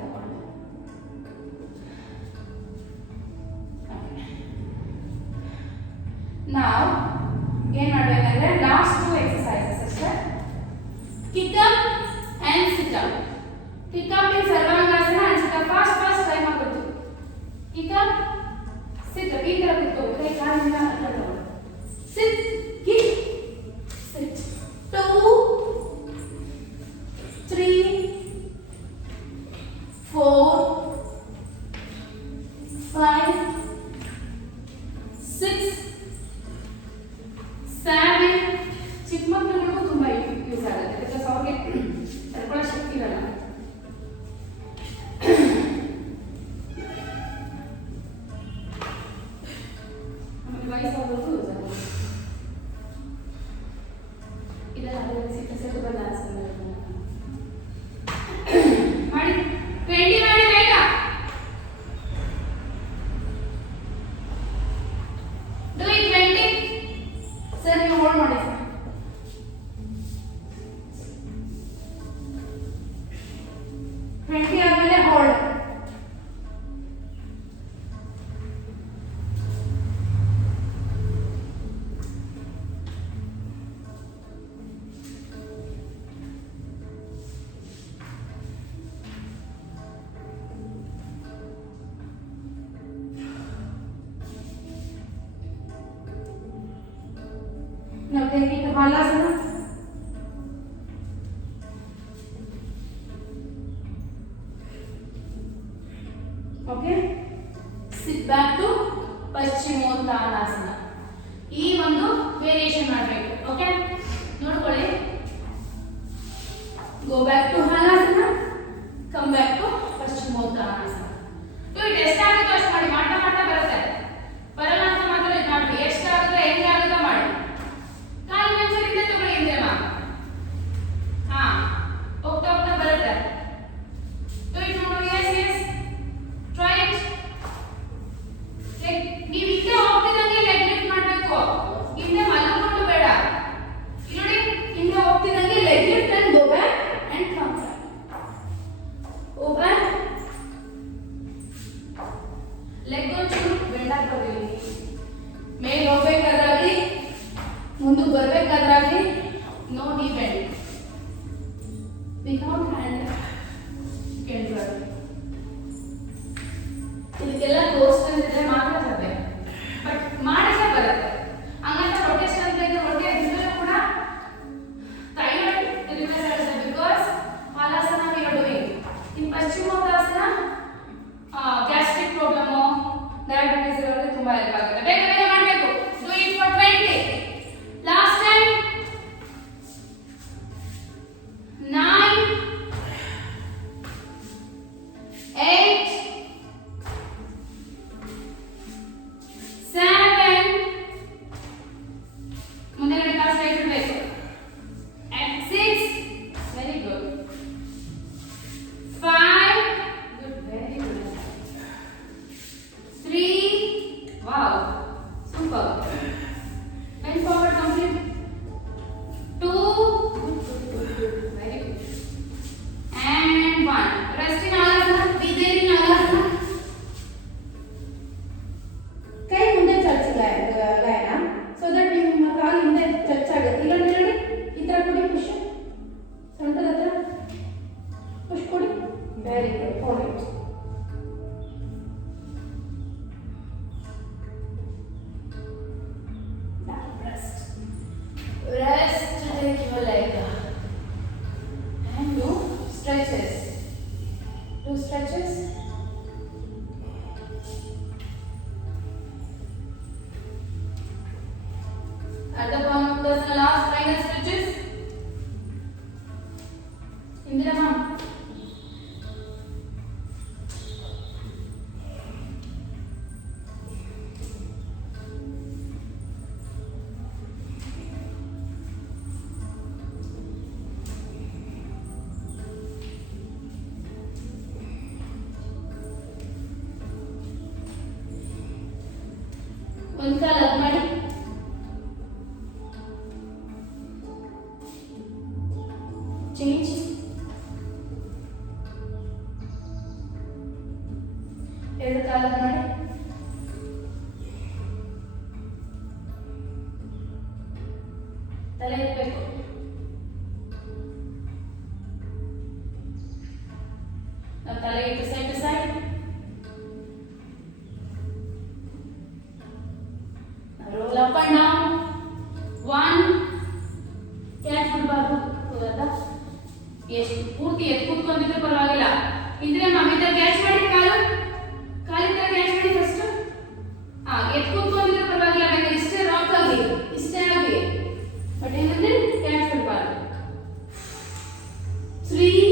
ನಾವು ಏನು ಮಾಡಬೇಕಂದ್ರೆ ಲಾಸ್ಟ್ 2 ಎಕ್ಸಸೈಸಸ್ ಅಷ್ಟೇ. Kick up and sit up. Kick up in Sarvangasana and sit up. Fast try ಮಾಡಬೇಕು. ಕಿಕ್ ಅಪ್, ಸಿಟ್ ಅಪ್. ಈ ಥರ ಕೂತ್ಕೋಬೇಕು. ಕೈ ಕಾಲಿಂದ ತಗೊಳ್ಳಿ. ಸಿಟ್, ಕಿಕ್, ಸಿಟ್. 2, 3, 4, 5, 6, 7. ಚಿಕ್ಕ ಮಕ್ಕಳಿಗೂ ತುಂಬ ಯೂಸ್ ಆಗುತ್ತೆ, ಬಿಕಾಸ್ ಅವ್ರಿಗೆ ತಡ್ಕೊಳ್ಳೋ ಶಕ್ತಿ ಇರಲ್ಲ. ಆಮೇಲೆ ವಯಸ್ಸಾದವ್ರಿಗೂ ಯೂಸ್ ಆಗುತ್ತೆ. ಇದೆಲ್ಲ ಸಿಟ್ಟು ಬಂದ ಮಾಡಿ 20 ಮಾಡಿ ಬೇಗ. Do it 20. ಸರ್ ನೀವು ಹೋಲ್ಡ್ ಮಾಡಿ ಸರ್. 20 ಆದಮೇಲೆ hold. Now take it to Halasana. Okay. Sit back to Paschimottanasana. ಈ ಒಂದು ವೇರಿಯೇಷನ್ ಮಾಡಬೇಕು. ಓಕೆ, ನೋಡ್ಕೊಳ್ಳಿ. Go back to Halasana. Come back to Paschimottanasana. ಇದು ಎಷ್ಟಾಗುತ್ತೋ ಅಷ್ಟು ಮಾಡಿ. ಮಾಡ್ತಾ ಮಾಡ್ತಾ ಬರುತ್ತೆ. ಬರಲ್ಲ ಅಂತ ಮಾತ್ರ ಇದು ಮಾಡಿ. ಎಷ್ಟಾಗುತ್ತೆ ಹೆಂಗೆ ಆಗುತ್ತೋ ಮಾಡಿ. ಕಾಲು ಮಂಚದಿಂದ ತಗೊಳ್ಳಿ ಹಿಂದೆ ಮಾ. ಹಾ, ಹೋಗ್ತಾ ಹೋಗ್ತಾ ಬರುತ್ತೆ. Do it now. Yes, yes. Try it. Like ನೀವು ಹಿಂದೆ ಹೋಗ್ತಿದ್ದಂಗೆ ಲೆಗ್ ಲಿಫ್ಟ್ ಮಾಡಬೇಕು. ಹಿಂದೆ ಮಲಗಿಕೊಂಡು ಬೇಡ. ಇಲ್ಲಿ ನೋಡಿ, ಹಿಂದೆ ಹೋಗ್ತಿದ್ದಂಗೆ leg lift and go back and come back. Go back. Leg ಒಂಚೂರು ಬೆಂಡ್ ಆಗಿ ಬರ್ತೀವಿ. ಮೇಲೆ ಹೋಗ್ಬೇಕಾದ್ರಾಗಲಿ ಮುಂದಕ್ಕೆ ಬರ್ಬೇಕಾದ್ರಾಗಲಿ no knee bend. Without hand can run. ಇದಕ್ಕೆಲ್ಲ ತೋರಿಸ್ತಿದ್ರೆ ಮಾತ್ರ ಸಾಧ್ಯ, ಬಟ್ ಮಾಡಿದ್ರೆ ಬರುತ್ತೆ. ಹಂಗಂತ ರೊಟೇಷನ್ ಅಂತ ಇದ್ರೆ ಹೊಟ್ಟೆ ಇದ್ರೂ ಕೂಡ ಥೈರಾಯ್ಡ್ ರಿಲೀಸ್ ಆಗುತ್ತೆ. ಬಿಕಾಸ್ ಹಾಲಾಸನ ವಿ ಆರ್ ಡೂಯಿಂಗ್ ಇನ್ ಪಶ್ಚಿಮೋತ್ತಾಸನ ಗ್ಯಾಸ್ಟ್ರಿಕ್ ಪ್ರಾಬ್ಲಮ್, ಡಯಾಬಿಟಿಸ್ ಇರೋರಿಗೆ ತುಂಬಾ ಹೆಲ್ಪ್ ಆಗುತ್ತೆ. ಬೇಗ ಬೇಗ ಮಾಡಬೇಕು. Do it for 20. Last time 9 8 7 ಮುಂದೆಗಡೆ ಕಾಲು ಸ್ಟ್ರೈಟ್ ಇಡಬೇಕು. and 6 very good 5 good very good 3 wow super bend forward complete 2 good good good good very good and 1 rest in Halasana. Be there in Halasana. ಕೈ ಮುಂದೆ ಚಾಚಿಲ್ಲ so that ನಿಮ್ಮ ಕಾಲು ಹಿಂದೆ touch ಆಗುತ್ತೆ. ಇಲ್ಲ ನೋಡಿ, ಈ ತರ ಕೊಡಿ, ಪುಷ್ ಸೊಂಟದ ಹತ್ರ ಪುಷ್ ಕೊಡಿ. Very good, follow it. Rest. Rest. Take your leg and do stretches. Do stretches. At the palm of the last final stretches. Indira ma'am. ಒಂದು ಕಾಲು ಅಪ್ ಮಾಡಿ. ಚೇಂಜ್. ಎರಡು ಕಾಲು ಅಪ್ ಮಾಡಿ. ತಲೆ ಎತ್ತಬೇಕು. ನಾವು ತಲೆ ಇಟ್ಟು side to side. roll up and down. 1 catch ಮಾಡಬಾರ್ದು. ಹೌದಾ? ಎಷ್ಟು ಪೂರ್ತಿ ಎತ್ತು ಕೂತ್ಕೊಂಡಿದ್ರೆ ಪರವಾಗಿಲ್ಲ. ಇದ್ರೆ ಮಮ್ಮಿದ ಕ್ಯಾಚ್ ಮಾಡಿ, ಕಾಲಿಂದ ಕ್ಯಾಚ್ ಮಾಡಿ ಫಸ್ಟ್. ಎತ್ತು ಕೂತ್ಕೊಂಡಿದ್ರೆ ಪರವಾಗಿಲ್ಲ. ಬೇಕಾದ್ರೆ ಇಷ್ಟೇ ರಾಕ್ ಆಗಿ, ಇಷ್ಟೇ ಆಗಿ, ಬಟ್ ಏನಂದ್ರೆ ಕ್ಯಾಚ್ ಮಾಡಬಾರ್ದು. 3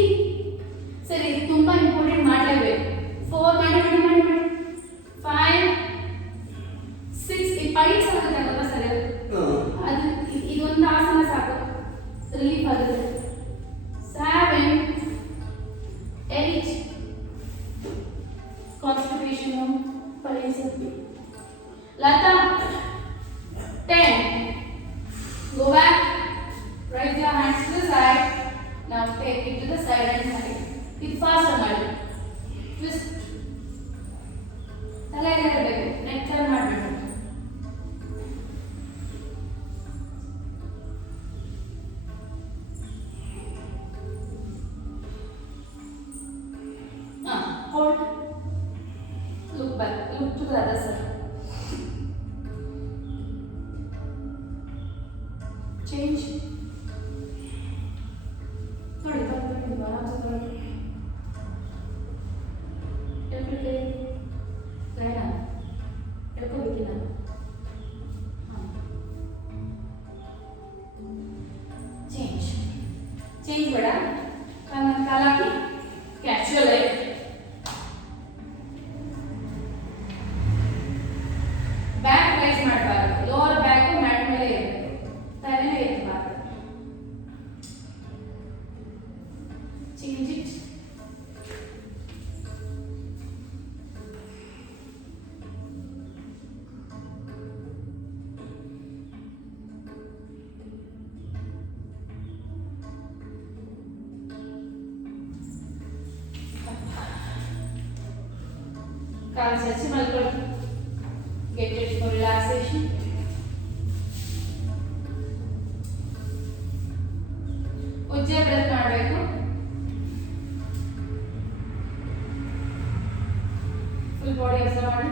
ಸರಿ, ಇದು ತುಂಬಾ ಇಂಪಾರ್ಟೆಂಟ್, ಮಾಡಲೇಬೇಕು. 4 ಮಾಡಿ ಮಾಡಿ ಮಾಡಿ ಮಾಡಿ 5 6 ಪೈಟ್ಸ್ ಆಗುತ್ತೆ ಗೊತ್ತಾ ಸರ್? ಅದು ಇದೊಂದು ಆಸನ ಸಾಕು, ರಿಲೀಫ್ ಆಗುತ್ತೆ. 7 8 ಕಾನ್ಸ್ಟಿಪೇಷನ್ ಪರಿಸ್ಥಿತಿ. Lata 10 go back, raise your hands to the side. Now take it to the side and hold it. ಇದು ಫಾಸ್ಟ್ ಮಾಡಿ. ಟ್ವಿಸ್ಟ್. ತಲೆ ಇಡಬೇಕು, ನೆಕ್ ಟರ್ನ್ ಮಾಡಬೇಕು. ಚೇಂಜ್ ನೋಡಿ ತಗೊಂಡು ಆರಾಮ್ಸೆ ತಗೊಳ್ಳಿ. ಎಲ್ರಿಗೂ ಲೈನ ಎಳ್ಕೋಬೇಕಿಲ್ಲ. ಹಾಂ ಚೇಂಜ್ ಚೇಂಜ್ ಬೇಡ. ಕಾಲಾಕಿ ಕ್ಯಾಶುವಲ್ ಆಗಿ ಬ್ಯಾಕ್ ರೈಸ್ ಮಾಡಬಾರ್ದು. ಲೋವರ್ ಬ್ಯಾಕ್ ಮ್ಯಾಟ್ ಮೇಲೆ ಇರಬೇಕು, ತಲೆ ಎತ್ತಬಾರ್ದು. Change it. ಕಾಲು ಚಾಚಿ ಮಲ್ಕೊಳ್ಳಿ. Get ready for relaxation. ಉಜ್ಜೆ ಬ್ರೆತ್ ಮಾಡಬೇಕು. ಫುಲ್ ಬಾಡಿ ಅಬ್ಸರ್ವ್ ಮಾಡಿ.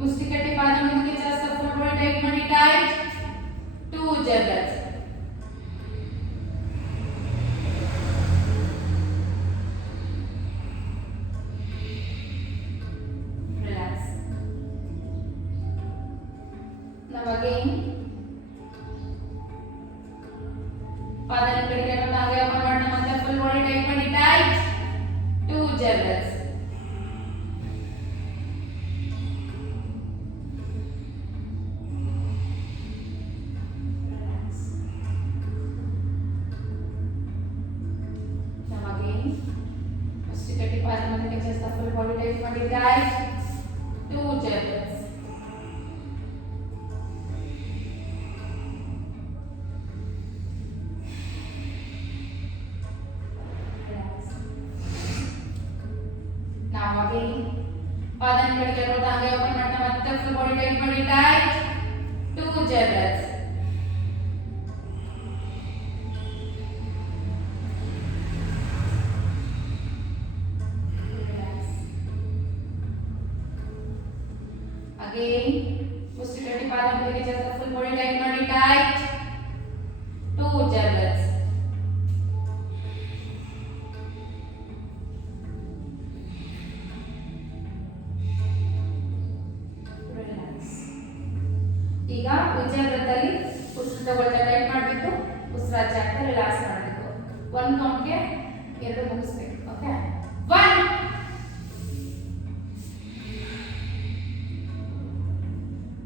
ಮುಷ್ಟಿ ಕಟ್ಟಿ ಪಾದ ಮುಂದಕ್ಕೆ ಜಾಸ್ತಿ ಫುಲ್ ಬಾಡಿ ಟೈಟ್ ಮಾಡಿ. ಟೈಟ್. 2 ಉಜ್ಜೆ ಬ್ರೆತ್. Again, पादन कड़ी करना आगे अपन बढ़ना मतलब फुल बॉडी टाइट ಮಾಡಿ tight 2 jabs. Relax. Now again, first ಕಟ್ಟಿ ಪಾದನ ಮುಂದಕ್ಕೆ ಜಾಸ್ತಿ ಫುಲ್ ಬಾಡಿ ಟೈಟ್ ಮಾಡಿ टाइट 2 jabs. Now again, पादन कड़ी करना आगे ओपन करना मतलब फुल बॉडी टाइट ಮಾಡಿ टाइट 2 jabs. Relax. Again, ಮುಷ್ಟಿ ಕಟ್ಟಿ ಪಾದನ ಮುಂದಕ್ಕೆ ಜಾಸ್ತಿ ಫುಲ್ ಬಾಡಿ ಟೈಟ್ ಮಾಡಿ टाइट 2 jabs. ಈಗ ಉಜ್ಜೆ ಬ್ರೆತ್ತಲ್ಲಿ ಉಸಿರು ತಗೊಳ್ತಾ ಟೈಟ್ ಮಾಡಬೇಕು. ಉಸಿರು ಆಚೆ ಹಾಕ್ತಾ ರಿಲ್ಯಾಕ್ಸ್ ಮಾಡಬೇಕು. 1 ಕೌಂಟ್ಗೆ 2 ಮುಗಿಸ್ಬೇಕು. ಓಕೆ 1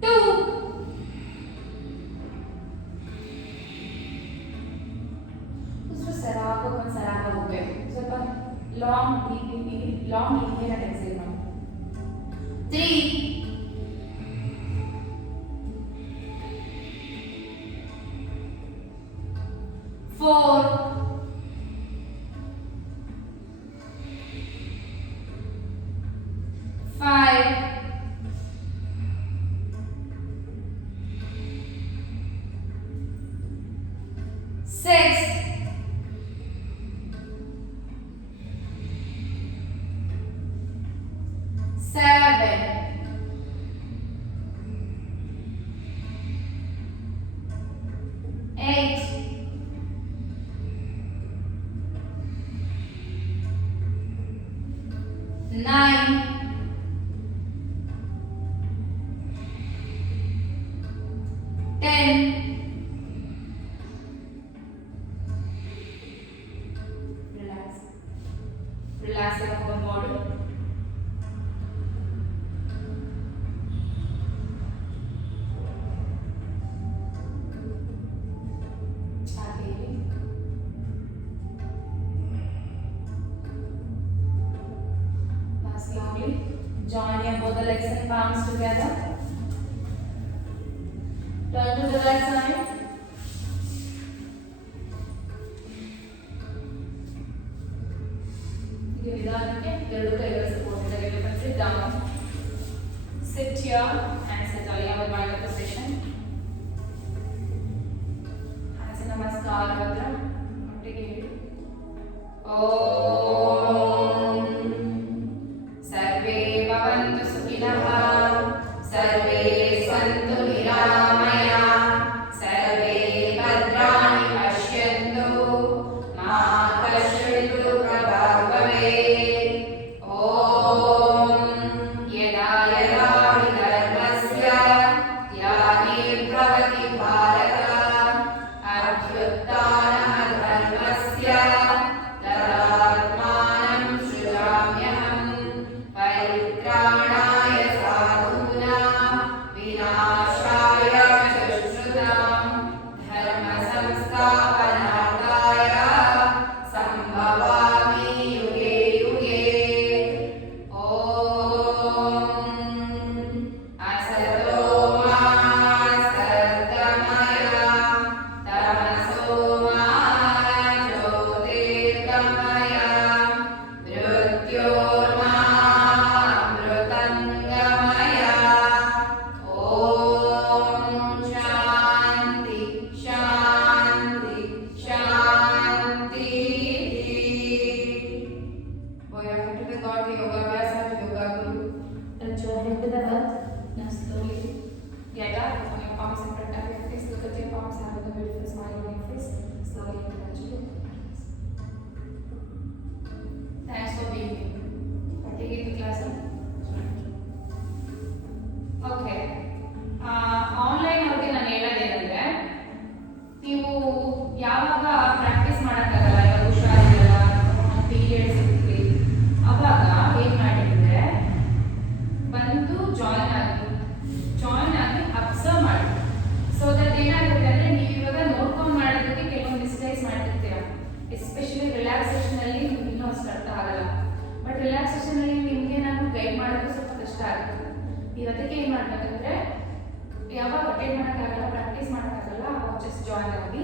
2 ಉಸಿರು ಸರಾಗ ಹೋಗಬೇಕು. ಸ್ವಲ್ಪ ಲಾಂಗ್ ಇನ್ಹೇಲ್ ಅಂಡ್ ಎಕ್ಸೇಲ್ ಮಾಡಿ. 3 4 5 6 7 8 9 10 relax your whole body. Slowly join your both the legs and palms together. Turn to the right side. Give it that. ಎರಡು ಕೈಗಳು support ಇರಬೇಕು. Sit down. Sit here and sit on your Varga position. Hands namaskar Vajra. ಒಟ್ಟಿಗೆ ಹೇಳಿ. ಓಂ ಸರ್ವೇ ಭವಂತು ಸುಖಿನಃ ಸರ್ವೇ ಸಂತು ನಿರಾಮಯ ಸರ್ವೇ breath. Now slowly get up on your palms in front of your face. Look at your palms and have a beautiful smile on your face. Slowly and gradually. Thanks for being here. ಹೇಗಿತ್ತು class? Okay, online ಅವ್ರಿಗೆ ನಾನು ಹೇಳೋದೇನೆಂದರೆ, ನೀವು ಯಾವಾಗ practice ಮಾಡೋಕ್ಕಾಗಲ್ಲ, ಯಾವಾಗ ಹುಷಾರಿರಲ್ಲ, periods ಇರ್ತೀವಿ, ಅವಾಗ ಏನು ಮಾಡಿದ್ರೆ ಬಂದು ಜಾಯಿನ್ ಆಗಿ ಅಬ್ಸರ್ವ್ ಮಾಡಿ. ಸೊ ದಟ್ ಏನಾಗುತ್ತೆ ಅಂದರೆ, ನೀವು ಇವಾಗ ನೋಡ್ಕೊಂಡು ಮಾಡೋದಕ್ಕೆ ಕೆಲವೊಂದು ಮಿಸ್ಟೇಕ್ಸ್ ಮಾಡ್ತಿರ್ತೀರ. ಎಸ್ಪೆಷಲಿ ರಿಲ್ಯಾಕ್ಸೇಷನಲ್ಲಿ ನಿಮ್ಗೆ ಇನ್ನೂ ಅಷ್ಟು ಅರ್ಥ ಆಗಲ್ಲ. ಬಟ್ ರಿಲ್ಯಾಕ್ಸೇಷನಲ್ಲಿ ನಿಮಗೆ ನಾನು ಗೈಡ್ ಮಾಡೋದು ಸ್ವಲ್ಪ ಕಷ್ಟ ಆಗುತ್ತೆ. ನೀವು ಅದಕ್ಕೆ ಏನು ಮಾಡಬೇಕಂದ್ರೆ, ಯಾವಾಗ ಅಟೆಂಡ್ ಮಾಡೋಕ್ಕಾಗಲ್ಲ, ಪ್ರಾಕ್ಟೀಸ್ ಮಾಡೋಕ್ಕಾಗಲ್ಲ, ಅವಾಗ ಜಸ್ಟ್ ಜಾಯಿನ್ ಆಗಿ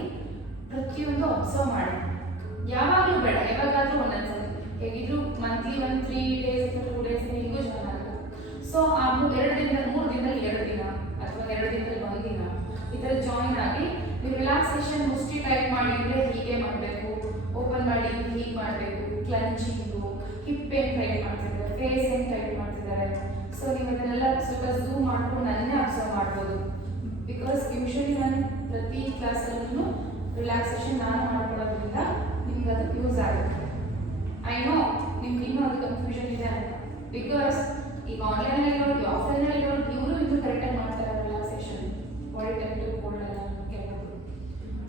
ಪ್ರತಿಯೊಂದು ಅಬ್ಸರ್ವ್ ಮಾಡಿ. ಯಾವಾಗಲೂ ಬೇಡ, ಯಾವಾಗಾದರೂ ಒಂದೊಂದ್ಸರಿ, ಹೇಗಿದ್ರು ಮಂತ್ಲಿ ಒಂದು 3 days 2 days ಹಿಂಗೂ ಜಾಯಿನ್ ಆಗಲ್ಲ. ಸೊ ಆ 2 ದಿನದಲ್ಲಿ 3 ದಿನದಲ್ಲಿ 2 ದಿನ ಅಥವಾ 2 ದಿನದಲ್ಲಿ 1 ದಿನ ಈ ಥರ ಜಾಯಿನ್ ಆಗಿ ನೀವು ರಿಲ್ಯಾಕ್ಸೇಷನ್ ಮುಷ್ಟಿ ಟೈಪ್ ಮಾಡಿದರೆ ಹೀಗೆ ಮಾಡಬೇಕು, ಓಪನ್ ಮಾಡಿ ಹೀಗೆ ಮಾಡಬೇಕು, ಕ್ಲಂಚಿಂಗು, ಹಿಪ್ ಏನು ಟೈಟ್ ಮಾಡ್ತಿದ್ದಾರೆ, ಫೇಸ್ ಏನು ಟೈಟ್ ಮಾಡ್ತಿದ್ದಾರೆ. ಸೊ ನೀವು ಅದನ್ನೆಲ್ಲ ಸ್ವಲ್ಪ ಝೂಮ್ ಮಾಡ್ಕೊಂಡು ನನ್ನೇ ಅಬ್ಸರ್ವ್ ಮಾಡ್ಬೋದು. ಬಿಕಾಸ್ ಯೂಶಲಿ ನಾನು ಪ್ರತಿ ಕ್ಲಾಸಲ್ಲೂ ರಿಲ್ಯಾಕ್ಸೇಷನ್ ನಾನು ಮಾಡ್ಕೊಳ್ಳೋದ್ರಿಂದ ನಿಮ್ಗೆ ಅದು ಯೂಸ್ ಆಗುತ್ತೆ. ಐ ನೋ ನಿಮ್ಗೆ ಇನ್ನೂ ಅದು ಕನ್ಫ್ಯೂಷನ್ ಇದೆ ಅಂತ. ಬಿಕಾಸ್ ಈಗ ಆನ್ಲೈನಲ್ಲಿ ನೋಡಿ, ಆಫ್ಲೈನಲ್ಲಿ ನೋಡಿ, ಇವರು ಇನ್ನೂ ಕರೆಕ್ಟಾಗಿ ಮಾಡ್ತಾರೆ ರಿಲ್ಯಾಕ್ಸೇಷನ್, ಬಾಡಿ ಟೆಂಪ್ಟು ಕೋಲ್ಡ್ ಎಲ್ಲ ಕೆಲವರು.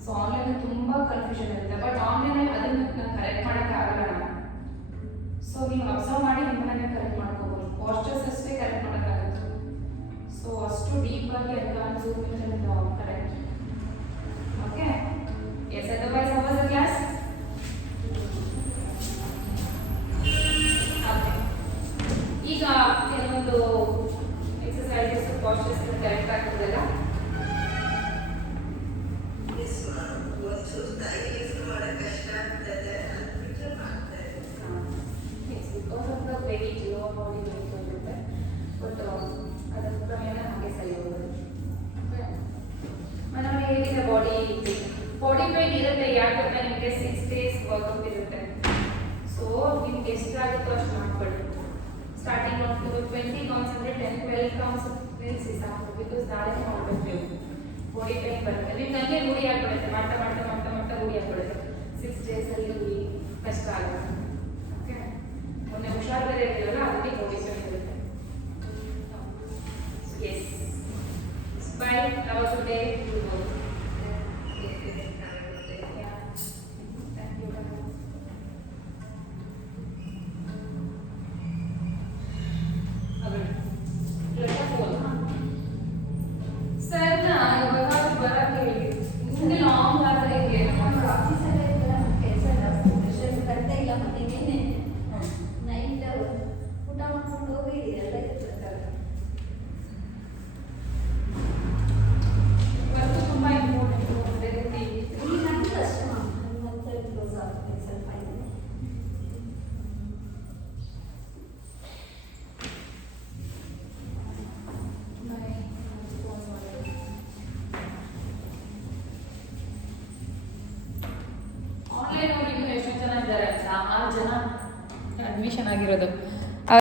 ಸೊ ಆನ್ಲೈನಲ್ಲಿ ತುಂಬ ಕನ್ಫ್ಯೂಷನ್ ಇರುತ್ತೆ. ಬಟ್ ಆನ್ಲೈನಲ್ಲಿ ಅದನ್ನು ನಾನು ಕರೆಕ್ಟ್ ಮಾಡೋಕ್ಕಾಗಲ್ಲ ನಾನು. ಸೊ ನೀವು ಅಬ್ಸರ್ವ್ ಮಾಡಿ ನಿಮ್ಮನ್ನೇ ಕರೆಕ್ಟ್ ಮಾಡ್ಕೋಬೋದು. ಪಾಸ್ಚರ್ಸ್ ಅಷ್ಟೇ ಕರೆಕ್ಟ್ ಮಾಡೋಕ್ಕಾಗುತ್ತೆ. ಸೊ ಅಷ್ಟು ಡೀಪಾಗಿ ಅದನ್ನು zoom in correct. Okay, yes. Otherwise how was the class? Okay, ಈಗ ಕೆಲವೊಂದು ಎಕ್ಸಸೈಸಸ್ ಪಾಸ್ಚರ್ಸ್ ಕರೆಕ್ಟ್ ಆಗ್ತದಲ್ಲ. ಬಾಡಿ ವೆಯ್ಟ್ ಇರುತ್ತೆ, ಬಟ್ ಅದರ ಕ್ರಮೇಣ ಹಾಗೆ ಸರಿ ಹೋಗೋದು. ಮನೆಯಲ್ಲಿ ಹೇಗಿದೆ ಬಾಡಿ ಪೇನ್ ಇರುತ್ತೆ. ಯಾಕಂದರೆ ನಿಮಗೆ 6 days ವರ್ಕೌಟ್ ಇರುತ್ತೆ. ಸೊ ನಿಮ್ಗೆ ಎಷ್ಟಾಗುತ್ತೋ ಅಷ್ಟು ಮಾಡ್ಕೊಳ್ಳಿ. ಸ್ಟಾರ್ಟಿಂಗ್ ಒಂದು 20 ಕೌಂಟ್ಸ್ ಅಂದರೆ 10-12 ಕೌಂಟ್ಸ್ ನಿಲ್ಲಿಸಿ ಸಾಕು. ಬಿಕಾಸ್ ನಾಳೆ ಮಾಡಬೇಕು ನೀವು. ಬಾಡಿ ಪೇನ್ ಬರುತ್ತೆ, ನಿಮ್ಗೆ ಹಂಗೆ ರೂಢಿ ಆಗ್ಬಿಡುತ್ತೆ. ಮಾಡ್ತಾ ರೂಢಿ ಆಗ್ಬಿಡುತ್ತೆ. 6 days ರೂಢಿ ಕಷ್ಟ ಆಗುತ್ತೆ. ಓಕೆ, ಮೊನ್ನೆ ಹುಷಾರು ಬೇರೆ ಇರಲಿಲ್ಲ, ಅದಕ್ಕೆ ಬಾಡಿ ಪೇನ್ ಇರುತ್ತೆ. Yes, bye. Have a good day.